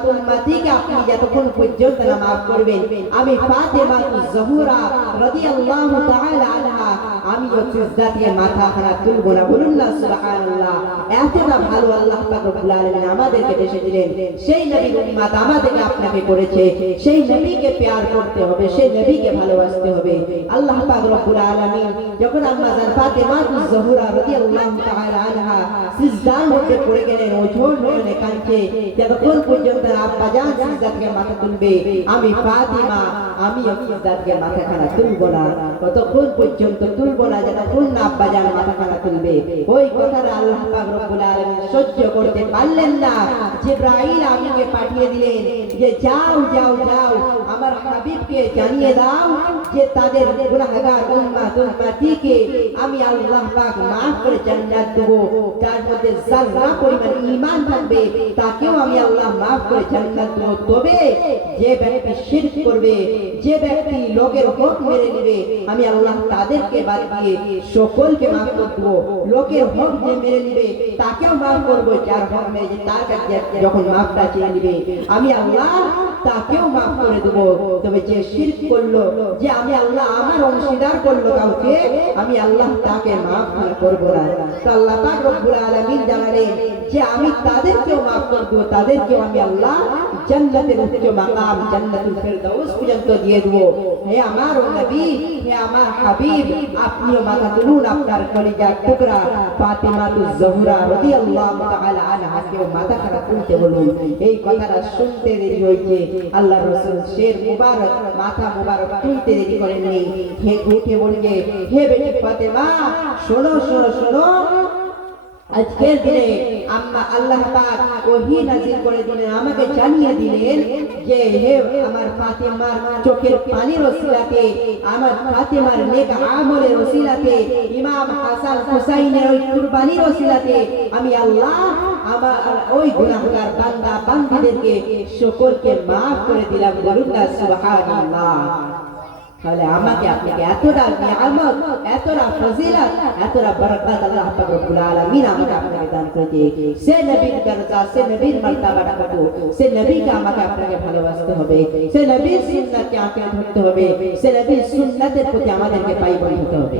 উম্মতিকে আপনি যতক্ষণ পর্যন্ত না মাফ করবেন, আমি ফাতিমা তুজ-জোহরা রাদিয়াল্লাহু তাআলা আনহা আমি সিজদাতে মাথা খানা তুলব না। বলুন না সুবহানাল্লাহ। এতটা ভালো আল্লাহ পাক রব্বুল আলামিন আমাদেরকে দেশে দিলেন। সেই নবীর উম্মত আমাদেরকে আপনাকে করেছে, সেই নবীকে প্যার করতে হবে, সেই নবীকে ভালোবাসতে হবে। আল্লাহ পাক রব্বুল আলামিন যখন আম্মা জান ফাতিমা তুজ-জোহরা রাদিয়াল্লাহু তাআলা আনহা সিজদার মধ্যে পড়ে গেলেন, ওঝোর নয়নে কাঁদছে, যতক্ষণ পর্যন্ত আব্বা জান সিজদাতে মাথা তুলবে আমি ফাতিমা আমি সিজদাতে মাথা খানা তুলব না, ততক্ষণ পর্যন্ত তুলব না যতক্ষণ না আব্বা জান মাথা খানা তুলবে। ওই কথাটা আল্লাহ পাক রব্বুল আলামিন সহ্য করতে পারলেন না। জিবরাইল আমিনকে পাঠিয়ে দিলেন যে যাও যাও যাও আমার হাবিবকে জানিয়ে দাও যে তাদের গুনাহগার উম্মতিকে আমি আল্লাহ পাক maaf করে জান্নাত দেব। যার মধ্যে যারা পরিমাণ ঈমান থাকবে তাকেও আমি আল্লাহ maaf করে জান্নাত দেব। তবে যে ব্যক্তি শিরক করবে, যে ব্যক্তি লোকের হক মেরে নেবে, আমি আল্লাহ তাদেরকে বাদ দিয়ে সকলকে maaf করে দেব। লোকের হক যে মেরে নেবে তাকেও maaf করব, যার হক মেরে তার কাছে যখন মাফটা চেয়ে নেবে আমি আল্লাহ তাকেও maaf করে দেব। তবে যে শিরক করলো, যে আমি আল্লাহ আমার অংশীদার করলো কাউকে, আমি আল্লাহ তাকে maaf করব না। তো আল্লাহ পাক রব্বুল আলামিন জানালেন যে আমি তাদেরকেও maaf করে দেব, তাদেরকেও আমি আল্লাহ জান্নাতের উচ্চ মাকাম জান্নাতুল ফেরদাউস পর্যন্ত দিয়ে দেব। হে আমার নবী, হে আমার হাবিব, আপনিও মাথা তুলুন, আপনার কলিজার টুকরা ফাতিমাতুজ জোহরা রাদিয়াল্লাহু তাআলা আনহাকেও মাথা খাড়া তুলতে বলুন। এই কথাটা শুনতে দেরি হয়েছে, আল্লাহ রাসূল শের মুবারক মাথা মুবারক তুলতে দেরি করেননি। হে উঠে বলছে, হে বেটি ফাতেমা, শোনো শোনো শোনো, আজকের দিনে আল্লাহ পাক ওহী নাযিল করে দিলেন, আমাকে জানিয়ে দিলেন যে হে আমার ফাতেমার চোখের পানির ওসিলাতে, আমার ফাতেমার নেক আমলের ওসিলাতে, ইমাম হাসান হুসাইনের ওই কুরবানির ওসিলাতে আমি আল্লাহ আমার ওই গুনাহগার বান্দা বান্দীদেরকে সকলকে maaf করে দিলাম। বলুন না সুবহানাল্লাহ। তাহলে আমাকে আপনাকে এতটা নিয়ামত, এতটা ফজিলত, এতটা বরকত আল্লাহ পাক রব্বুল আলামিন আমাকে আপনাকে দান করেছে। সে নবীর দরজা, সে নবীর মর্তবাটা কত, সে নবীকে আমাকে আপনাকে ভালোবাসতে হবে, সে নবীর সুন্নাতকে আঁকড়ে ধরতে হবে, সে নবীর সুন্নাতের প্রতি আমাদেরকে পায়বন্দী হতে হবে।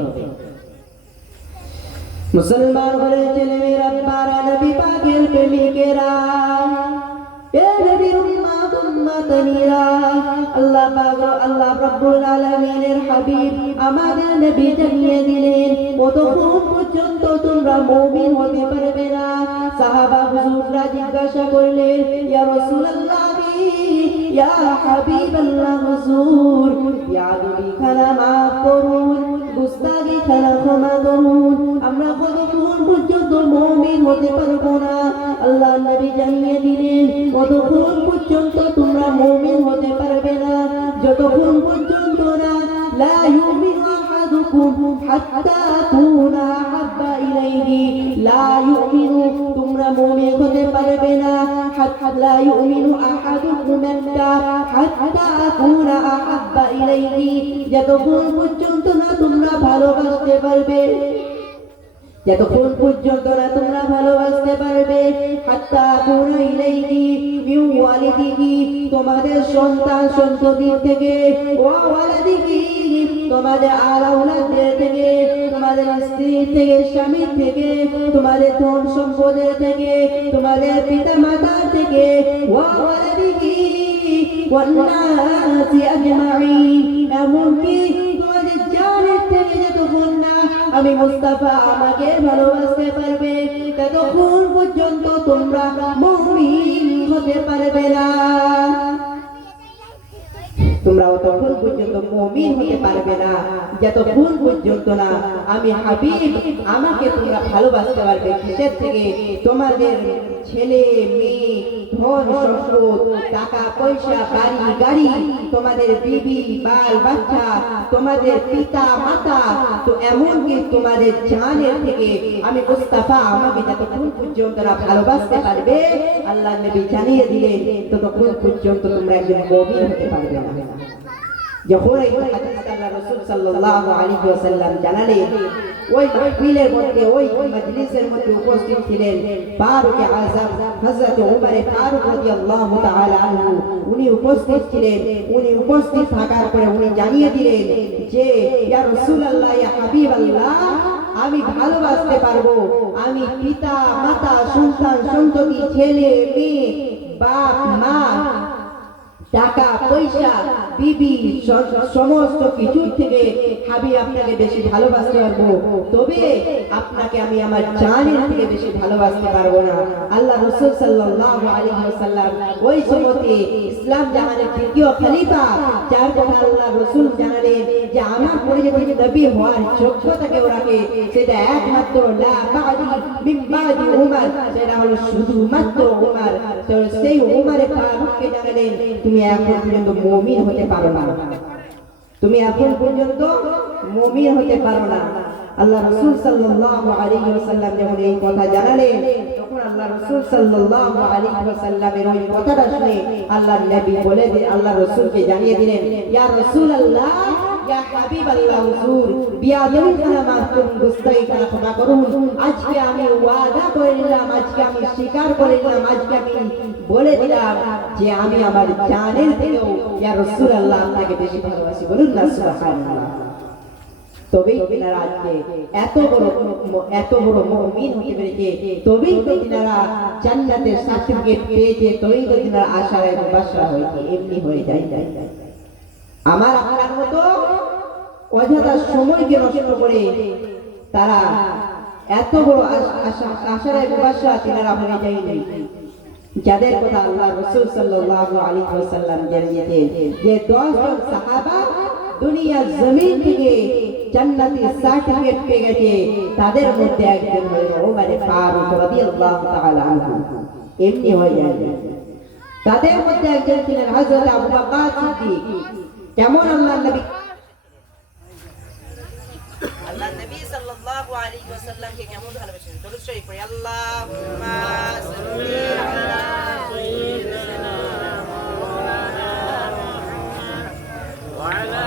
মুসলমান বলে ছেলে মেয়েরা, পারা নবী পাকের প্রেমিকেরা, এ নবীর উম্মত উম্মতনীরা, আল্লাহ পাক আল্লাহ রাব্বুল আলামিনের হাবিব আমাদের নবী জানিয়ে দিলেন কতক্ষণ পর্যন্ত তোমরা মুমিন হতে পারবে না। সাহাবা হুজুররা জিজ্ঞাসা করলেন, ইয়া রাসূলুল্লাহ, ইয়া হাবিবাল্লাহ হুজুর, ইয়া নবী খানা মাফ করুন, গুস্তাখি খানা ক্ষমা করুন, আমরা কতক্ষণ পর্যন্ত মুমিন হতে পারবো না? আল্লাহ নবী জানিয়ে দিলেন কতক্ষণ পর্যন্ত তোমরা মুমিন হতে পারবে না, যতক্ষণ পর্যন্ত না লা ইউমিনু আহাদুকুম হাত্তা আকুনা আহাব্বা ইলাইহি, লা ইউমিনু তোমরা মুমিন হতে পারবে না, হাত্তা লা ইউমিনু আহাদুকুম হাত্তা আকুনা আহাব্বা ইলাইহি, যতক্ষণ পর্যন্ত না তোমরা ভালোবাসতে পারবে, যতক্ষণ পর্যন্ত না তোমরা ভালোবাসতে পারবে, হাত্তা কুনা ইলাইহি মিন ওয়ালিদিহি, তোমাদের সন্তান সন্ততির থেকে, ওয়া ওয়ালাদিহি, তোমাদের আওলাদের থেকে, তোমাদের স্ত্রী থেকে, স্বামী থেকে, তোমাদের ধন সম্পদের থেকে, তোমাদের পিতা মাতার থেকে, ওয়া ওয়ালাদিহি ওয়ান নাসি আজমাইন, এমনকি তোমাদের জানের থেকে যতক্ষণ না আমি মুস্তাফা আমাকে ভালোবাসতে পারবে ততক্ষণ পর্যন্ত তোমরা মুমিন হতে পারবে না। তোমরা ততক্ষণ পর্যন্ত মুমিন হতে পারবে না যতক্ষণ পর্যন্ত না আমি হাবিব আমাকে তোমরা ভালোবাসতে পারবে। কিসের থেকে? তোমাদের ছেলে মেয়ে, ধন সম্পদ, টাকা পয়সা, বাড়ি গাড়ি, তোমাদের বিবি বাল বাচ্চা, তোমাদের পিতা মাতা, তো এমনকি তোমাদের জানের থেকে আমি মুস্তাফা আমাকে যতক্ষণ পর্যন্ত না ভালোবাসতে পারবে, আল্লাহ নবী জানিয়ে দিলেন ততক্ষণ পর্যন্ত তোমরা একজন মুমিন হতে পারবে না। যখন এই হাদিস আল্লাহ রাসূল সাল্লাল্লাহু আলাইহি ওয়াসাল্লাম জানালেন, ওই মাহফিলের মধ্যে, ওই মজলিসের মধ্যে উপস্থিত ছিলেন ফারুক আযম হযরত ওমর ফারুক রাদিয়াল্লাহু তাআলা আনহু, উনি উপস্থিত ছিলেন। উনি উপস্থিত থাকার পরে উনি জানিয়ে দিলেন যে ইয়া রাসূলুল্লাহ, ইয়া হাবিবাল্লাহ, আমি ভালোবাসতে পারবো, আমি পিতা মাতা, সন্তান সন্ততি, ছেলে মেয়ে, বাপ মা, টাকা পয়সা, বিবি, সমস্ত কিছু থেকে হাবিব আপনাকে বেশি ভালোবাসতে পারবো, তবে আপনাকে আমি আমার জানের থেকে বেশি ভালোবাসতে পারবো না। আল্লাহ রাসূল সাল্লাল্লাহু আলাইহি ওয়াসাল্লাম ওই সময়তে ইসলাম জাহানের দ্বিতীয় খলিফা, যার কথা আল্লাহ রাসূল জানালেন যে আমার পরে যে নবী হওয়ার যোগ্যতাকে ওরাকে, সেটা একমাত্র লা বাদি মিন বাদি উমর, সেটা হলো শুধুমাত্র উমর। তো সেই উমরে ফারুককে জানালেন তুমি এখন পর্যন্ত মুমিন হতে পারো না, তুমি এখন পর্যন্ত মুমিন হতে পারো না। আল্লাহ রাসূল সাল্লাল্লাহু আলাইহি ওয়াসাল্লাম যখন এই কথা জানালেন, তখন আল্লাহ রাসূল সাল্লাল্লাহু আলাইহি ওয়াসাল্লামের ওই কথাটা শুনে আল্লাহর নবী বলে দিয়ে আল্লাহ রাসূলকে জানিয়ে দিলেন, ইয়া রাসূলুল্লাহ, ইয়া হাবিবাল্লাহ, হুজুর বিয়াদবি খানা মাফ করুন, গুস্তাখি খানা ক্ষমা করুন। আজকে আমি ওয়াদা করে নিলাম, আজকে আমি স্বীকার করে নিলাম, আজকে আমি বলে দিলাম যে আমি আমার জানের থেকেও ইয়া রাসূলুল্লাহ আপনাকে বেশি ভালোবাসি। বলুন না সুবহানাল্লাহ। তবেই তিনারা আজকে এত বড় মুমিন হতে পেরেছে, তবেই তো তিনারা জান্নাতের সার্টিফিকেট পেয়েছে, তবেই তো তিনারা আশায় বাসা হয়েছে, এমনি হয়ে যায়। আমার আপনার মতো অযথা সময়কে নষ্ট করে তারা এত বড় আশায় বাসা তিনারা হয়ে যায়নি, যাদের কথা আল্লাহ রাসূল সাল্লাল্লাহু আলাইহি ওয়াসাল্লাম জানিয়েছেন যে 10 জন সাহাবা দুনিয়ার জমিন থেকে জান্নাতি সার্টিফিকেট পেয়ে গেছে, তাদের মধ্যে একজন হলেন ওমর ফারুক রাদিয়াল্লাহু তাআলা আনহু। এমনি হয়ে যায়। তাদের মধ্যে একজন ছিলেন হযরত আবু বকর সিদ্দিক। কেমন আল্লাহর নবী সাল্লাল্লাহু আলাইহি ওয়াসাল্লামকে কেমন ভালোবাসেন, দরুদ শরীফ পড়ি, আল্লাহুম্মা সাল্লি আলা সাইয়্যিদিনা মাওলানা ওয়া আলা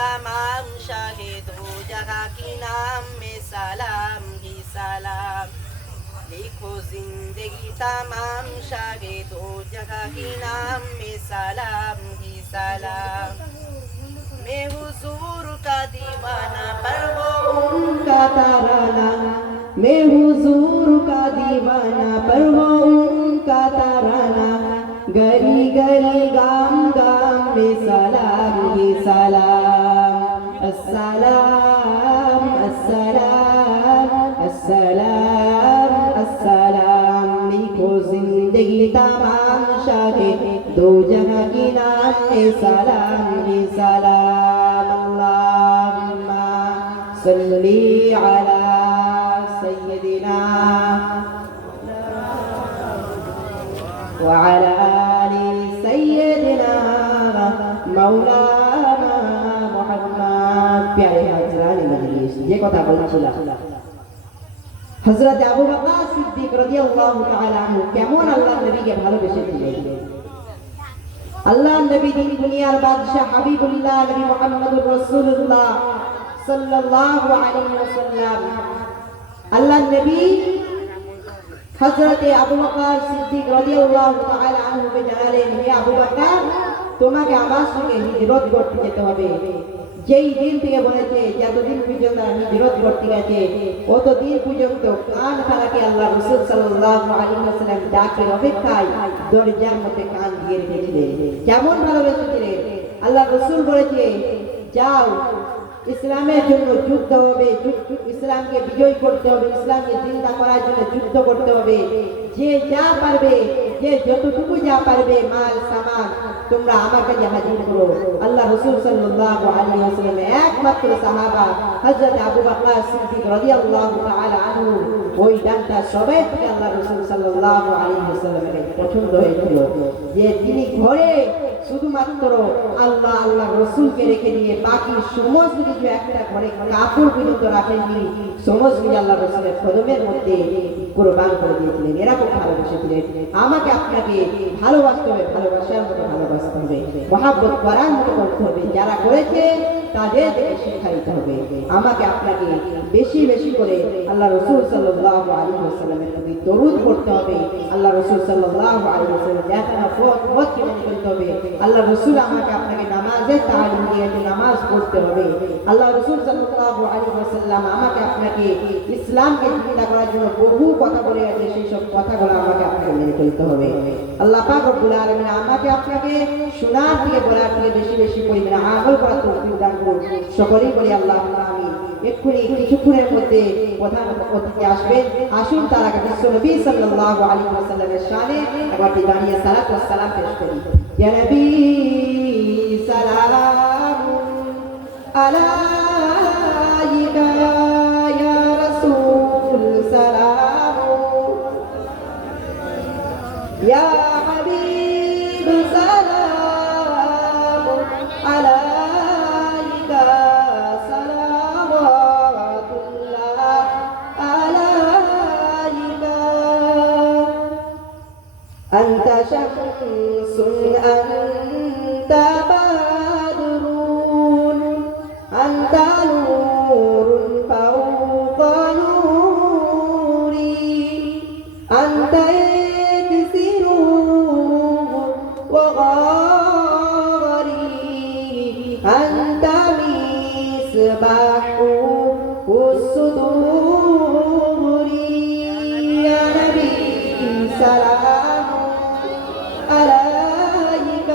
तमाम शाहिदो जगह की नाम में सलाम ही सलाम, लिखो जिंदगी तमाम शाहिदो जगह की नाम में सलाम ही सलाम। मैं हुजूर का दीवाना पर वो उनका तराना, मैं हुजूर का दीवाना पर वो उनका तराना, गली गली गाम गाम में सलाम ही सलाम। अस्सलाम अस्सलाम अस्सलाम अस्सलाम, लिखो जिंदगी तमाम शाहिद दो जगह की नाम में सलाम ही सलाम। अल्लाहुम्मा सल्ली अला सय्यदिना व अला आलि सय्यदिना मौलाना मुहम्मद। प्यारे हाज़िरान मजलिस, ये কথা বলছিলাম হযরত আবু বকর সিদ্দিক রাদিয়াল্লাহু তাআলা আনহু কেমন আল্লাহর নবীকে ভালোবেসেছিলেন। আল্লাহর নবী দিন দুনিয়ার বাদশা হাবিবুল্লাহ নবী মুহাম্মদুর রাসূলুল্লাহ সাল্লাল্লাহু আলাইহি ওয়াসাল্লাম, আল্লাহর নবী হযরত আবু বকর সিদ্দিক রাদিয়াল্লাহু তাআলা আনহুকে জানালেন, হে আবু বকর, তোমাকে আমার সঙ্গে হিজরত করতে যেতে হবে। যেই দিন থেকে বলেছে যতদিন পর্যন্ত হিজরত করতে গেছে অতদিন পর্যন্ত কান খারাকে আল্লাহ রাসূল সাল্লাল্লাহু আলাইহি ওয়াসাল্লাম ডাকের অপেক্ষায় দরজার মধ্যে কান দিয়ে রেখেছিলেন। কেমন ভালোবেসেছিলেন। আল্লাহ রাসূল বলেছে, যাও ইসলামের জন্য যুদ্ধ হবে, ইসলামকে বিজয় করতে হবে, ইসলামকে জিন্দা করার জন্য যুদ্ধ করতে হবে। যে যা পারবে, যে যতটুকু যা পারবে মাল সামান তোমরা আমার কাছে হাজির করো। আল্লাহ রাসূল সাল্লাল্লাহু আলাইহি ওয়াসাল্লাম একমাত্র সাহাবা হযরত আবু বকর সিদ্দিক রাদিয়াল্লাহু তাআলা আনহু, ওই ডানটা সবাই থেকে আল্লাহ রাসূল সাল্লাল্লাহু আলাইহি ওয়াসাল্লামের পছন্দ হয়েছিল যে তিনি ঘরে শুধুমাত্র আল্লাহ আল্লাহ রাসূলকে রেখে দিয়ে বাকি সমস্ত কিছু একটা ঘরে কাপড় পর্যন্ত রাখেননি, সমস্ত কিছু আল্লাহ রাসূলের কদমের মধ্যে কুরবান করে দিয়েছিলেন। এরকম ভালোবেসেছিলেন। আমাকে আপনাকে ভালোবাসতে হবে, ভালোবাসার মতো ভালোবাসতে হবে, মহব্বত করার মতো করতে হবে। যারা করেছে তাদেরকে শিক্ষা দিতে হবে। আমাকে আপনাকে বেশি বেশি করে আল্লাহ রাসূল সাল্লাল্লাহু আলাইহি ওয়াসাল্লামের প্রতি দরুদ পড়তে হবে। আল্লাহ রাসূল সাল্লাল্লাহু আলাইহি ওয়াসাল্লাম দেখানো পথ মেনে চলতে হবে। আল্লাহ রাসূল আমাকে আপনাকে নামাজ সালাতের তালিম নিয়ে নামাজ পড়তে হবে। আল্লাহ রাসূল সাল্লাল্লাহু আলাইহি ওয়াসাল্লাম আমাকে আপনাকে ইসলামকে জিন্দা করার জন্য বহু কথা বলে গেছে, সেই সব কথাগুলো আমাকে আপনাকে মেনে চলতে হবে। আল্লাহ পাক রব্বুল আলামিন আমাকে আপনাকে শোনার থেকে বলার থেকে বেশি বেশি পরিমাণে আমল করার তৌফিক দান করুন। সকলেই বলি আল্লাহুম্মা আমিন। এক্ষুনি কিছুক্ষণের মধ্যে প্রধান অতিথি আসবেন, আসুন তার আগে বিশ্বনবী সাল্লাল্লাহু আলাইহি ওয়াসাল্লামের শানে একবার দাঁড়িয়ে সালাত ওয়া সালাম পেশ করি। ইয়া নবী সালামুন আলাইকা ইয়া রাসূল সালামুন ইয়া হাবিব সালামুন আলাইকা সালাওয়াতুল্লাহ আলাইকা আনতা শামসুন আনতা বাদরুন আনতা নূরুন ফাওকা নূরি আনতা ইকসিরু ওয়া গারি আনতা মিসবাহু الصدور يا نبي سلام عليك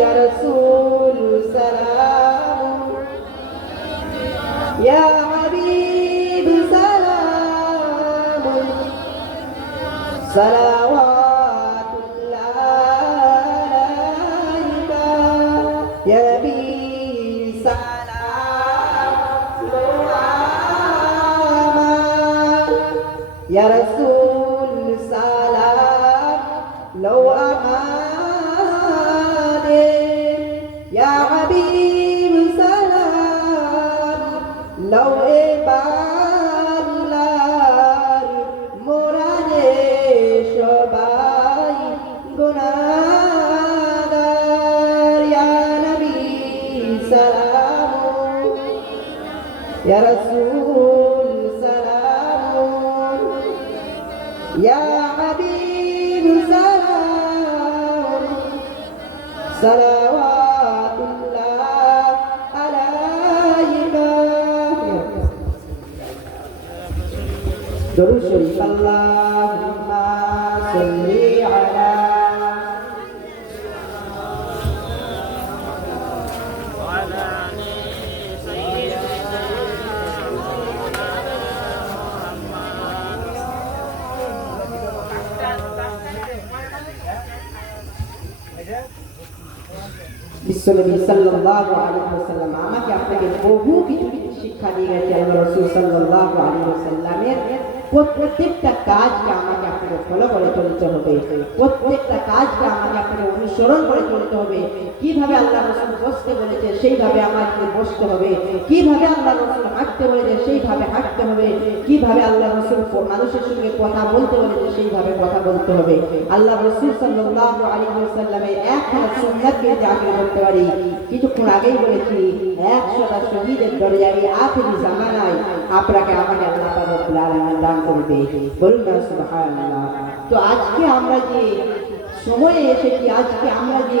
يا رسول سلام يا حبيب سلام صلوات الله عليك يا نبي يا رسول سلام لو أمان يا حبيب سلام لو إبالار مراد شباي گناهگار يا نبي سلام يا رسول سلام يا حبيب سلام صلوات الله عليك درود شريف اللهم صل على বিশ্বনবী সাল্লাল্লাহু আলাইহি ওয়াসাল্লাম আমাকে আপনাকে বহু কিছু শিক্ষা দিয়ে গেছে। আল্লাহ রাসূল সাল্লাল্লাহু আলাইহি ওয়াসাল্লামের প্রত্যেকটা কাজকে আমাকে আপনাকে ফলো করে চলতে হবে, প্রত্যেকটা কাজকে আমাকে আপনাকে অনুসরণ করে চলতে হবে। কিভাবে আল্লাহ রাসূল বসতে বলেছে সেইভাবে আমাকে বসতে হবে, কিভাবে আল্লাহ রাসূল হাঁটতে বলেছে সেইভাবে হাঁটতে হবে, কিভাবে আল্লাহ রাসূল মানুষের সঙ্গে কথা বলতে বলেছে সেইভাবে কথা বলতে হবে। আল্লাহ রাসূল সাল্লাল্লাহু আলাইহি ওয়াসাল্লামের একটা সুন্নাতকে জাগিয়ে করতে পারি। কিছুক্ষণ আগেই বলেছি 100টা শহীদের দরজায় আখিরি জামানায় আপনাকে আমাকে আল্লাহ রাব্বুল আলামিন দান করবে, বলুন না সুবহানাল্লাহ। তো আজকে আমরা যে সময়ে এসেছি, আজকে আমরা যে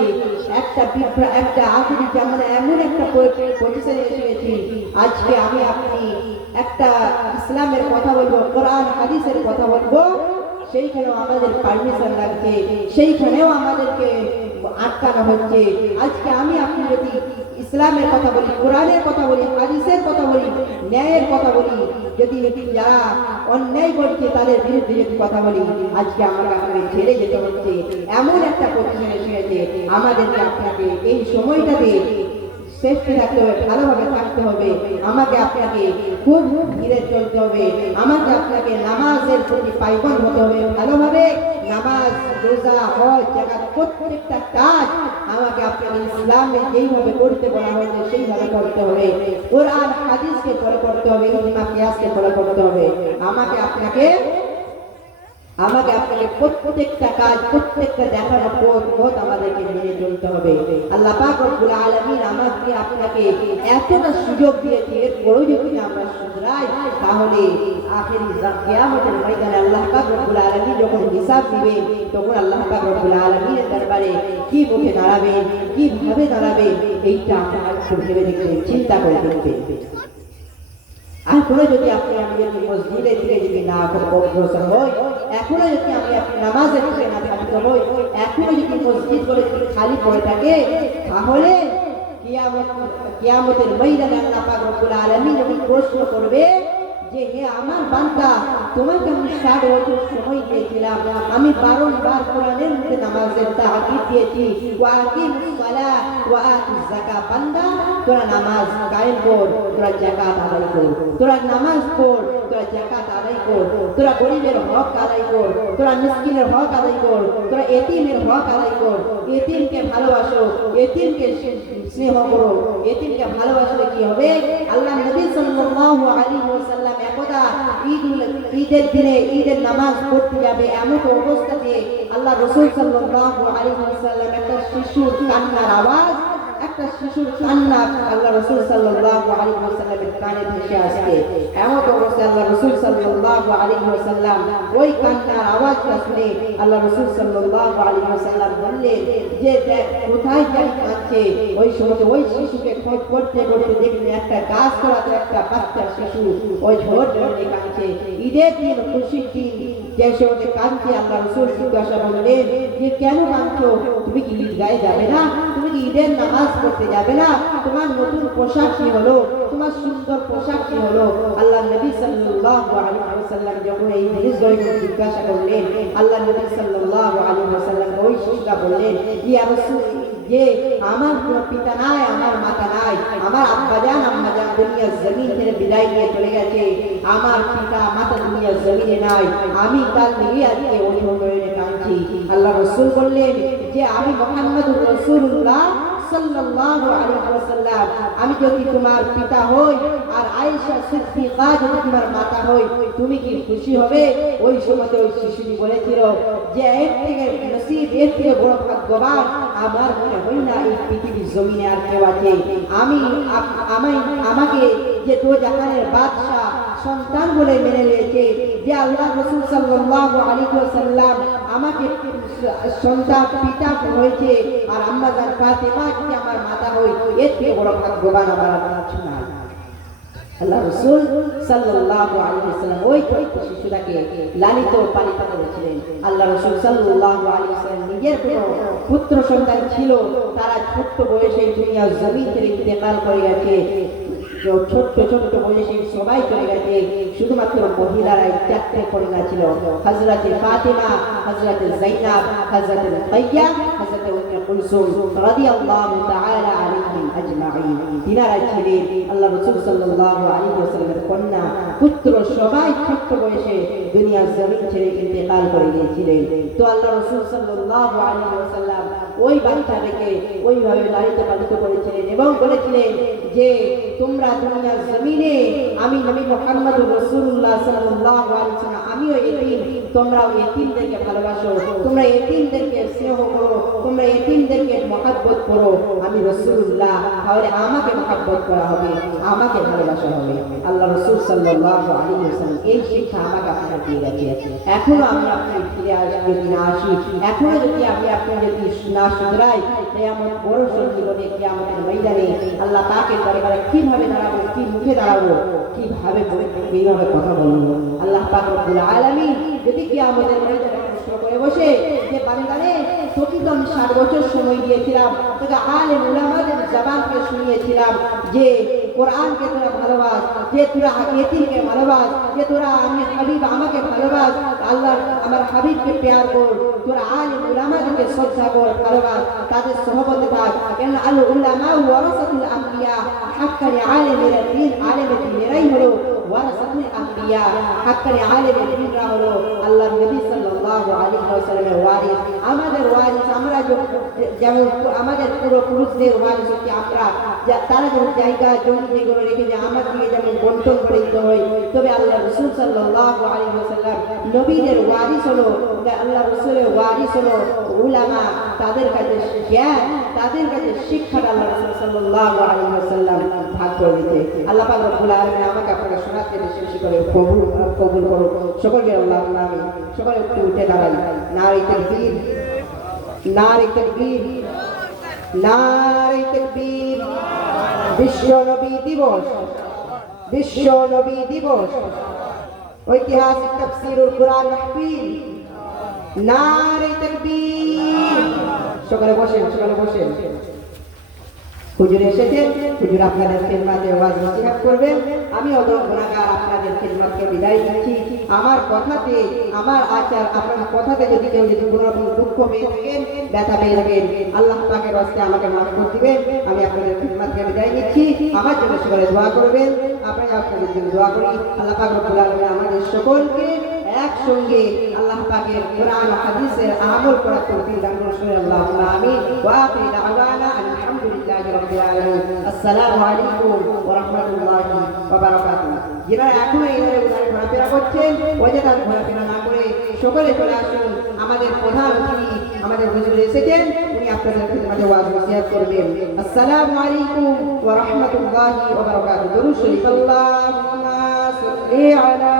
একটা আখিরি জামানা এমন একটা পজিশনে এসে গেছি, আজকে আমি আপনি একটা ইসলামের কথা বলবো, কোরআন হাদিসের কথা বলবো, সেইখানেও আমাদের পারমিশন লাগছে, সেইখানেও আমাদেরকে আটকানো হচ্ছে। আজকে আমি আপনি যদি ইসলামের কথা বলি, কোরআনের কথা বলি, হাদিসের কথা বলি, ন্যায়ের কথা বলি, যদি যারা অন্যায় করছে তাদের বিরুদ্ধে যদি কথা বলি, আজকে আমরা আপনাকে ছেড়ে যেতে হচ্ছে। এমন একটা পজিশন এসে গেছে, আমাদেরকে আপনাকে এই সময়টাতে সেফটি থাকতে হবে, ভালোভাবে থাকতে হবে। আমাকে আপনাকে খুব ধীরে চলতে হবে, আমাকে আপনাকে নামাজের প্রতি পাইবন্দ হতে হবে ভালোভাবে। নামাজ, রোজা, হজ, জাকাত প্রত্যেকটা কাজ আমাকে আপনাকে ইসলামে যেইভাবে করতে বলা হয়েছে সেইভাবে করতে হবে। কোরআন হাদিসকে ফলো করতে হবে, ইজমা কিয়াসকে ফলো করতে হবে। আমাকে আপনাকে আমাকে আপনাকে প্রত্যেকটা কাজ প্রত্যেকটা দেখার পথ আমাদেরকে মেনে চলতে হবে। আল্লাহ পাক রব্বুল আলামিন আমাকে আপনাকে এতটা সুযোগ দিয়েছে, এরপরেও যদি আমরা শুধরাই তাহলে আখেরি কিয়ামতের ময়দানে আল্লাহ পাক রব্বুল আলামিন যখন হিসাব দিবেন তখন আল্লাহ পাক রব্বুল আলামিনের দরবারে কি মুখে দাঁড়াবেন, কিভাবে দাঁড়াবেন, এইটা আপনারা একটু ভেবে দেখবেন, চিন্তা করে দেখবেন। এখনো যদি আপনি আমি যদি মসজিদে থেকে যদি না অগ্রসর হই, এখনো যদি আপনি নামাজের থেকে না থাকতে হই, এখনো যদি মসজিদ করে খালি পড়ে থাকে, তাহলে কিয়ামতের ময়দানে আল্লাহ পাক রব্বুল আলামিন যখন প্রশ্ন করবে যে হে আমার বান্দা, তোমাকে আমি 60 বছর সময় দিয়েছিলাম, আমি বারংবার কোরআনের মধ্যে নামাজের তাকিদ দিয়েছি, ওয়া আকিমুস সালাহ ওয়া আতুজ যাকাত, বান্দা তোরা নামাজ কায়েম কর, তোরা যাকাত আদায় কর, তোরা নামাজ পড়, তোরা যাকাত আদায় কর, তোরা গরিবের হক আদায় কর, তোরা মিসকিনের হক আদায় কর, তোরা এতিমের হক আদায় কর, এতিমকে ভালোবাসো, এতিমকে স্নেহ করো, এতিমকে ভালোবাসলে কি হবে? আল্লাহ নবী সাল্লাল্লাহু আলাইহি ওয়াসাল্লাম একদা ঈদের দিনে ঈদের নামাজ পড়তে যাবে, এমন অবস্থাতে আল্লাহ রাসূল সাল্লাল্লাহু আলাইহি ওয়াসাল্লাম একটা শিশুর কান্নার আওয়াজ, একটা শিশুর কান্না আল্লাহ রাসূল সাল্লাল্লাহু আলাইহি ওয়াসাল্লামের কানে ভেসে আসছে। এমন অবস্থায় আল্লাহ রাসূল সাল্লাল্লাহু আলাইহি ওয়াসাল্লাম ওই কান্নার আওয়াজটা শুনে আল্লাহ রাসূল সাল্লাল্লাহু আলাইহি ওয়াসাল্লাম বললেন যে দেখ কোথায় যাই কাঁদছে। ওই সময় ওই শিশুকে খোঁজ করতে করতে দেখলেন একটা গাছ তলাতে একটা বাচ্চা শিশু ওই ঝড় ঝড়ে কাঁদছে। ঈদের দিন, খুশির দিন, যে সময় কাঁদছে, আল্লাহ রাসূল জিজ্ঞাসা করলেন যে কেন কাঁদছো? তুমি কি ঈদগাহে যাবে না? তুমি কি ঈদের নামাজ পড়তে যাবে না? তোমার নতুন পোশাক কি হলো? তোমার সুন্দর পোশাক কি হলো? আল্লাহ নবী সাল্লাল্লাহু আলাইহি ওয়াসাল্লাম যখন এই জিনিসগুলো জিজ্ঞাসা করলেন, আল্লাহ নবী সাল্লাল্লাহু আলাইহি ওয়াসাল্লাম ওই শিশুটা বললেন, ইয়া রাসূল, যে আমার কোনো পিতা নাই, আমার মাতা নাই, আমার আব্বাজান আম্মাজান দুনিয়ার জমিন থেকে বিদায় নিয়ে চলে গেছে, আমার পিতা মাতা দুনিয়ার জমিনে নাই, আমি তার নিয়ে আজকে ওই নয়নে কাঁদছি। আল্লাহ রাসূল বললেন যে আমি মুহাম্মদুর রাসূলুল্লাহ সাল্লাল্লাহু আলাইহি ওয়াসাল্লাম, আমি যদি তোমার পিতা হই আর আয়েশা সিদ্দিকা যদি তোমার মাতা হই, তুমি কি খুশি হবে? ওই সময় ওই শিশুটি বলেছিল যে এর থেকে নসিব, এর থেকে বড় ভাগ্যবান আমার মনে হয় না এই পৃথিবীর জমিনে আর কেউ আছে। আমাকে যে দো জাহানের বাদশা সন্তান বলে মেনে নিয়েছে, যে আল্লাহ রাসূল সাল্লাল্লাহু আলাইহি ওয়াসাল্লাম আমাকে সন্তান পিতা হয়েছে, আর আম্মা জান ফাতেমা যদি আমার মাতা হই, এর থেকে বড় ভাগ্যবান আমার কিছু নাই। আল্লাহ রাসূল সাল্লাল্লাহু আলাইহি ওয়াসাল্লাম ওই শিশুটাকে লালিত পালিত করেছিলেন। আল্লাহ রাসূল সাল্লাল্লাহু আলাইহি ওয়াসাল্লাম নিজের কোনো পুত্র সন্তান ছিল, তারা ছোট্ট বয়সে দুনিয়ার জমিন থেকে ইন্তেকাল করে গেছে। ছোট্ট ছোট্ট বয়সে সবাই চলে গেছে, শুধুমাত্র মহিলারাই 4টে কন্যা ছিল, হযরতে ফাতিমা, হযরতে যায়েনাব, হযরতে রুকাইয়া, হযরতে উম্মে কুলসুম রাদিয়াল্লাহু তাআলা আলাইহিম আজমাইন। তিনারা ছিলেন আল্লাহ রাসূল সাল্লাল্লাহু আলাইহি ওয়াসাল্লামের কন্যা পুত্র, সবাই ছোট্ট বয়সে দুনিয়ার জমিন ছেড়ে ইন্তেকাল করে গিয়েছিলেন। তো আল্লাহ রাসূল সাল্লাল্লাহু আলাইহি ওয়াসাল্লাম ওই বাচ্চাটাকে ওইভাবে লালিত পালিত করেছিলেন এবং বলেছিলেন যে তোমরা দুনিয়ার জমিনে আমি নবী মুহাম্মদুর রাসূলুল্লাহ সাল্লাল্লাহু আলাইহি ওয়াসাল্লাম, আমিও এতিম, তোমরাও এতিমদেরকে ভালোবাসো, তোমরা এতিমদেরকে স্নেহ করো, তোমরা এতিমদেরকে মহব্বত করো, আমি রাসূলুল্লাহ, তাহলে আমাকে মহব্বত করা হবে, আমাকে ভালোবাসা হবে। আল্লাহ রাসূল সাল্লাল্লাহু আলাইহি ওয়াসাল্লাম এই শিক্ষা আমাকে আপনাকে দিয়ে গেছে। এখনো আমি আপনি ফিরে আসি, যদি না আসি, এখনো যদি আমি আপনি যদি না শুধরাই, কিয়ামত বড় সত্যি, কিয়ামতের ময়দানে আল্লাহ পাকের দরবারে কিভাবে দাঁড়াবো, কি মুখে দাঁড়াবো, কিভাবে কিভাবে কথা বলবো। আল্লাহ পাক রব্বুল আলামিন যদি কিয়ামতের ময়দানে প্রশ্ন করে বসে যে বান্দারে তোকে তো আমি 60 বছর সময় দিয়েছিলাম, তোকে আলেম উলামাদের জবানকে শুনিয়েছিলাম যে কোরআনকে তোরা ভালোবাস, যে তোরা এতিমকে ভালোবাস, যে তোরা আমি হাবিব আমাকে ভালোবাস, আল্লাহ আমার হাবিবকে প্যার কর, তোরা আলেম উলামাদেরকে শ্রদ্ধা কর, ভালোবাস, তাদের সহবতে থাক। কেন আল উলামা ওয়ারাসাতুল আমবিয়া, হাক্কানি আলেমের দিন, আলেমের দিনেরাই হলো ওয়ারাসাতুল আম্বিয়া, হাক্কানি আলেম দ্বীনরা হলো আল্লাহর নবী সাল্লাল্লাহু আলাইহি ওয়াসাল্লামের ওয়ারিস। আমাদের ওয়ারিস আমরা যেমন আমাদের পূর্বপুরুষদের ওয়ারিস হচ্ছে আমরা, তারা যেমন জায়গা জমি যেগুলো রেখে যে আমার দিকে যেমন বন্টন করে দিতে হয়, তবে আল্লাহ রাসূল সাল্লাল্লাহু আলাইহি ওয়াসাল্লাম নবীদের ওয়ারিস হলো, আল্লাহ রাসূলের ওয়ারিস হলো উলামা, তাদের কাছে জ্ঞান, তাদের কাছে শিক্ষাটা আল্লাহ রাসূল সাল্লাল্লাহু আলাইহি ওয়াসাল্লাম ভাগ করে দিতে। আল্লাহ পাক রব্বুল আলামিন আমাকে আপনাকে শোনাতে বেশি বেশি করে কবুল করুন। সকলকে আল্লাহুম্মা আমিন। সকলে একটু উঠে দাঁড়াই। নারে তাকবীর, নারে তাকবীর, নারে তাকবীর। বিশ্ব নবী দিবস, বিশ্ব নবী দিবস, ঐতিহাসিক তাফসীরুল কুরআন মাহফিল। নারে তাকবীর। সকলে বসেন, সকলে বসেন। হুজুর এসেছেন, হুজুর আপনাদের খেদমতে ওয়াজ নসিহত করবেন। আমি অদম গুনাহগার আপনাদের খেদমতকে বিদায় দিচ্ছি। আমার কথাতে, আমার আচার, আপনার কথাতে যদি কেউ যদি কোনো রকম দুঃখ পেয়ে থাকেন, ব্যথা পেয়ে থাকেন, আল্লাহ পাকের ওয়াস্তে আমাকে মাফ করে দিবেন। আমি আপনাদের খেদমতকে বিদায় নিচ্ছি। আমার জন্য সকলে দোয়া করবেন। আপনারা আপনাদের জন্য দোয়া করি। আল্লাহ পাক রব্বুল আলামিন আমাদের সকলকে একসঙ্গে আল্লাহ পাকের কোরআন ও হাদিসের আমল করার তৌফিক দান করুন। আল্লাহুম্মা আমিন। ওয়া আখিরু দাওয়ানা আলহামদুলিল্লাহি রাব্বিল আলামিন। আসসালামু আলাইকুম ওয়া রাহমাতুল্লাহি ওয়া বারাকাতুহু। যারা এখনো এইভাবে উদারে ঘোরাফেরা করছেন, অযথা ঘোরাফেরা না করে সকলে চলে আসুন। আমাদের প্রধান অতিথি আমাদের হুজুর এসেছেন, উনি আপনাদের খেদমতে ওয়াজ নসিহত করবেন। আসসালামু আলাইকুম ওয়া রাহমাতুল্লাহি ওয়া বারাকাতুহু। দুরূদ শরীফ। আল্লাহুম্মা সাল্লি আলা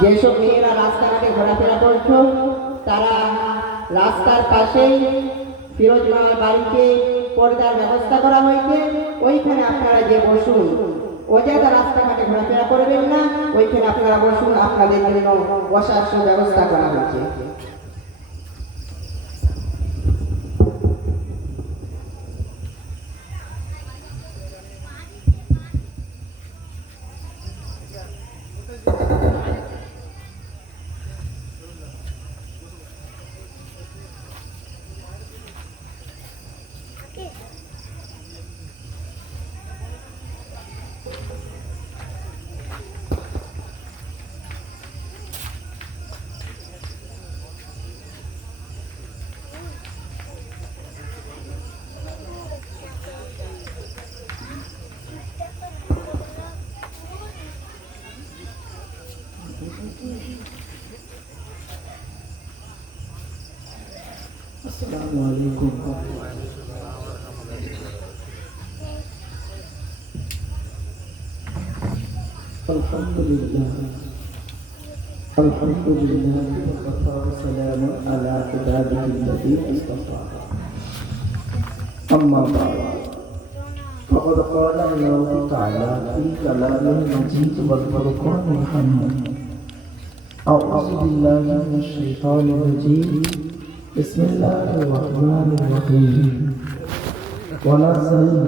যেসব মেয়েরা রাস্তাঘাটে ঘোরাফেরা করছো, তারা রাস্তার পাশেই ফিরোজ মামার বাড়িতে পর্দার ব্যবস্থা করা হয়েছে, ওইখানে আপনারা যে বসুন। অযথা রাস্তাঘাটে ঘোরাফেরা করবেন না, ওইখানে আপনারা বসুন। আপনাদের জন্য বসার সুব্যবস্থা করা হয়েছে। السلام عليكم. الحمد لله، الحمد لله وكفى وسلام على عباده الذين اصطفى. أما بعد، فقد قال الله تعالى في كلامه المجيد والفرقان الحميد. أعوذ بالله من الشيطان الرجيم. بسم الله الرحمن الرحيم. ونزلنا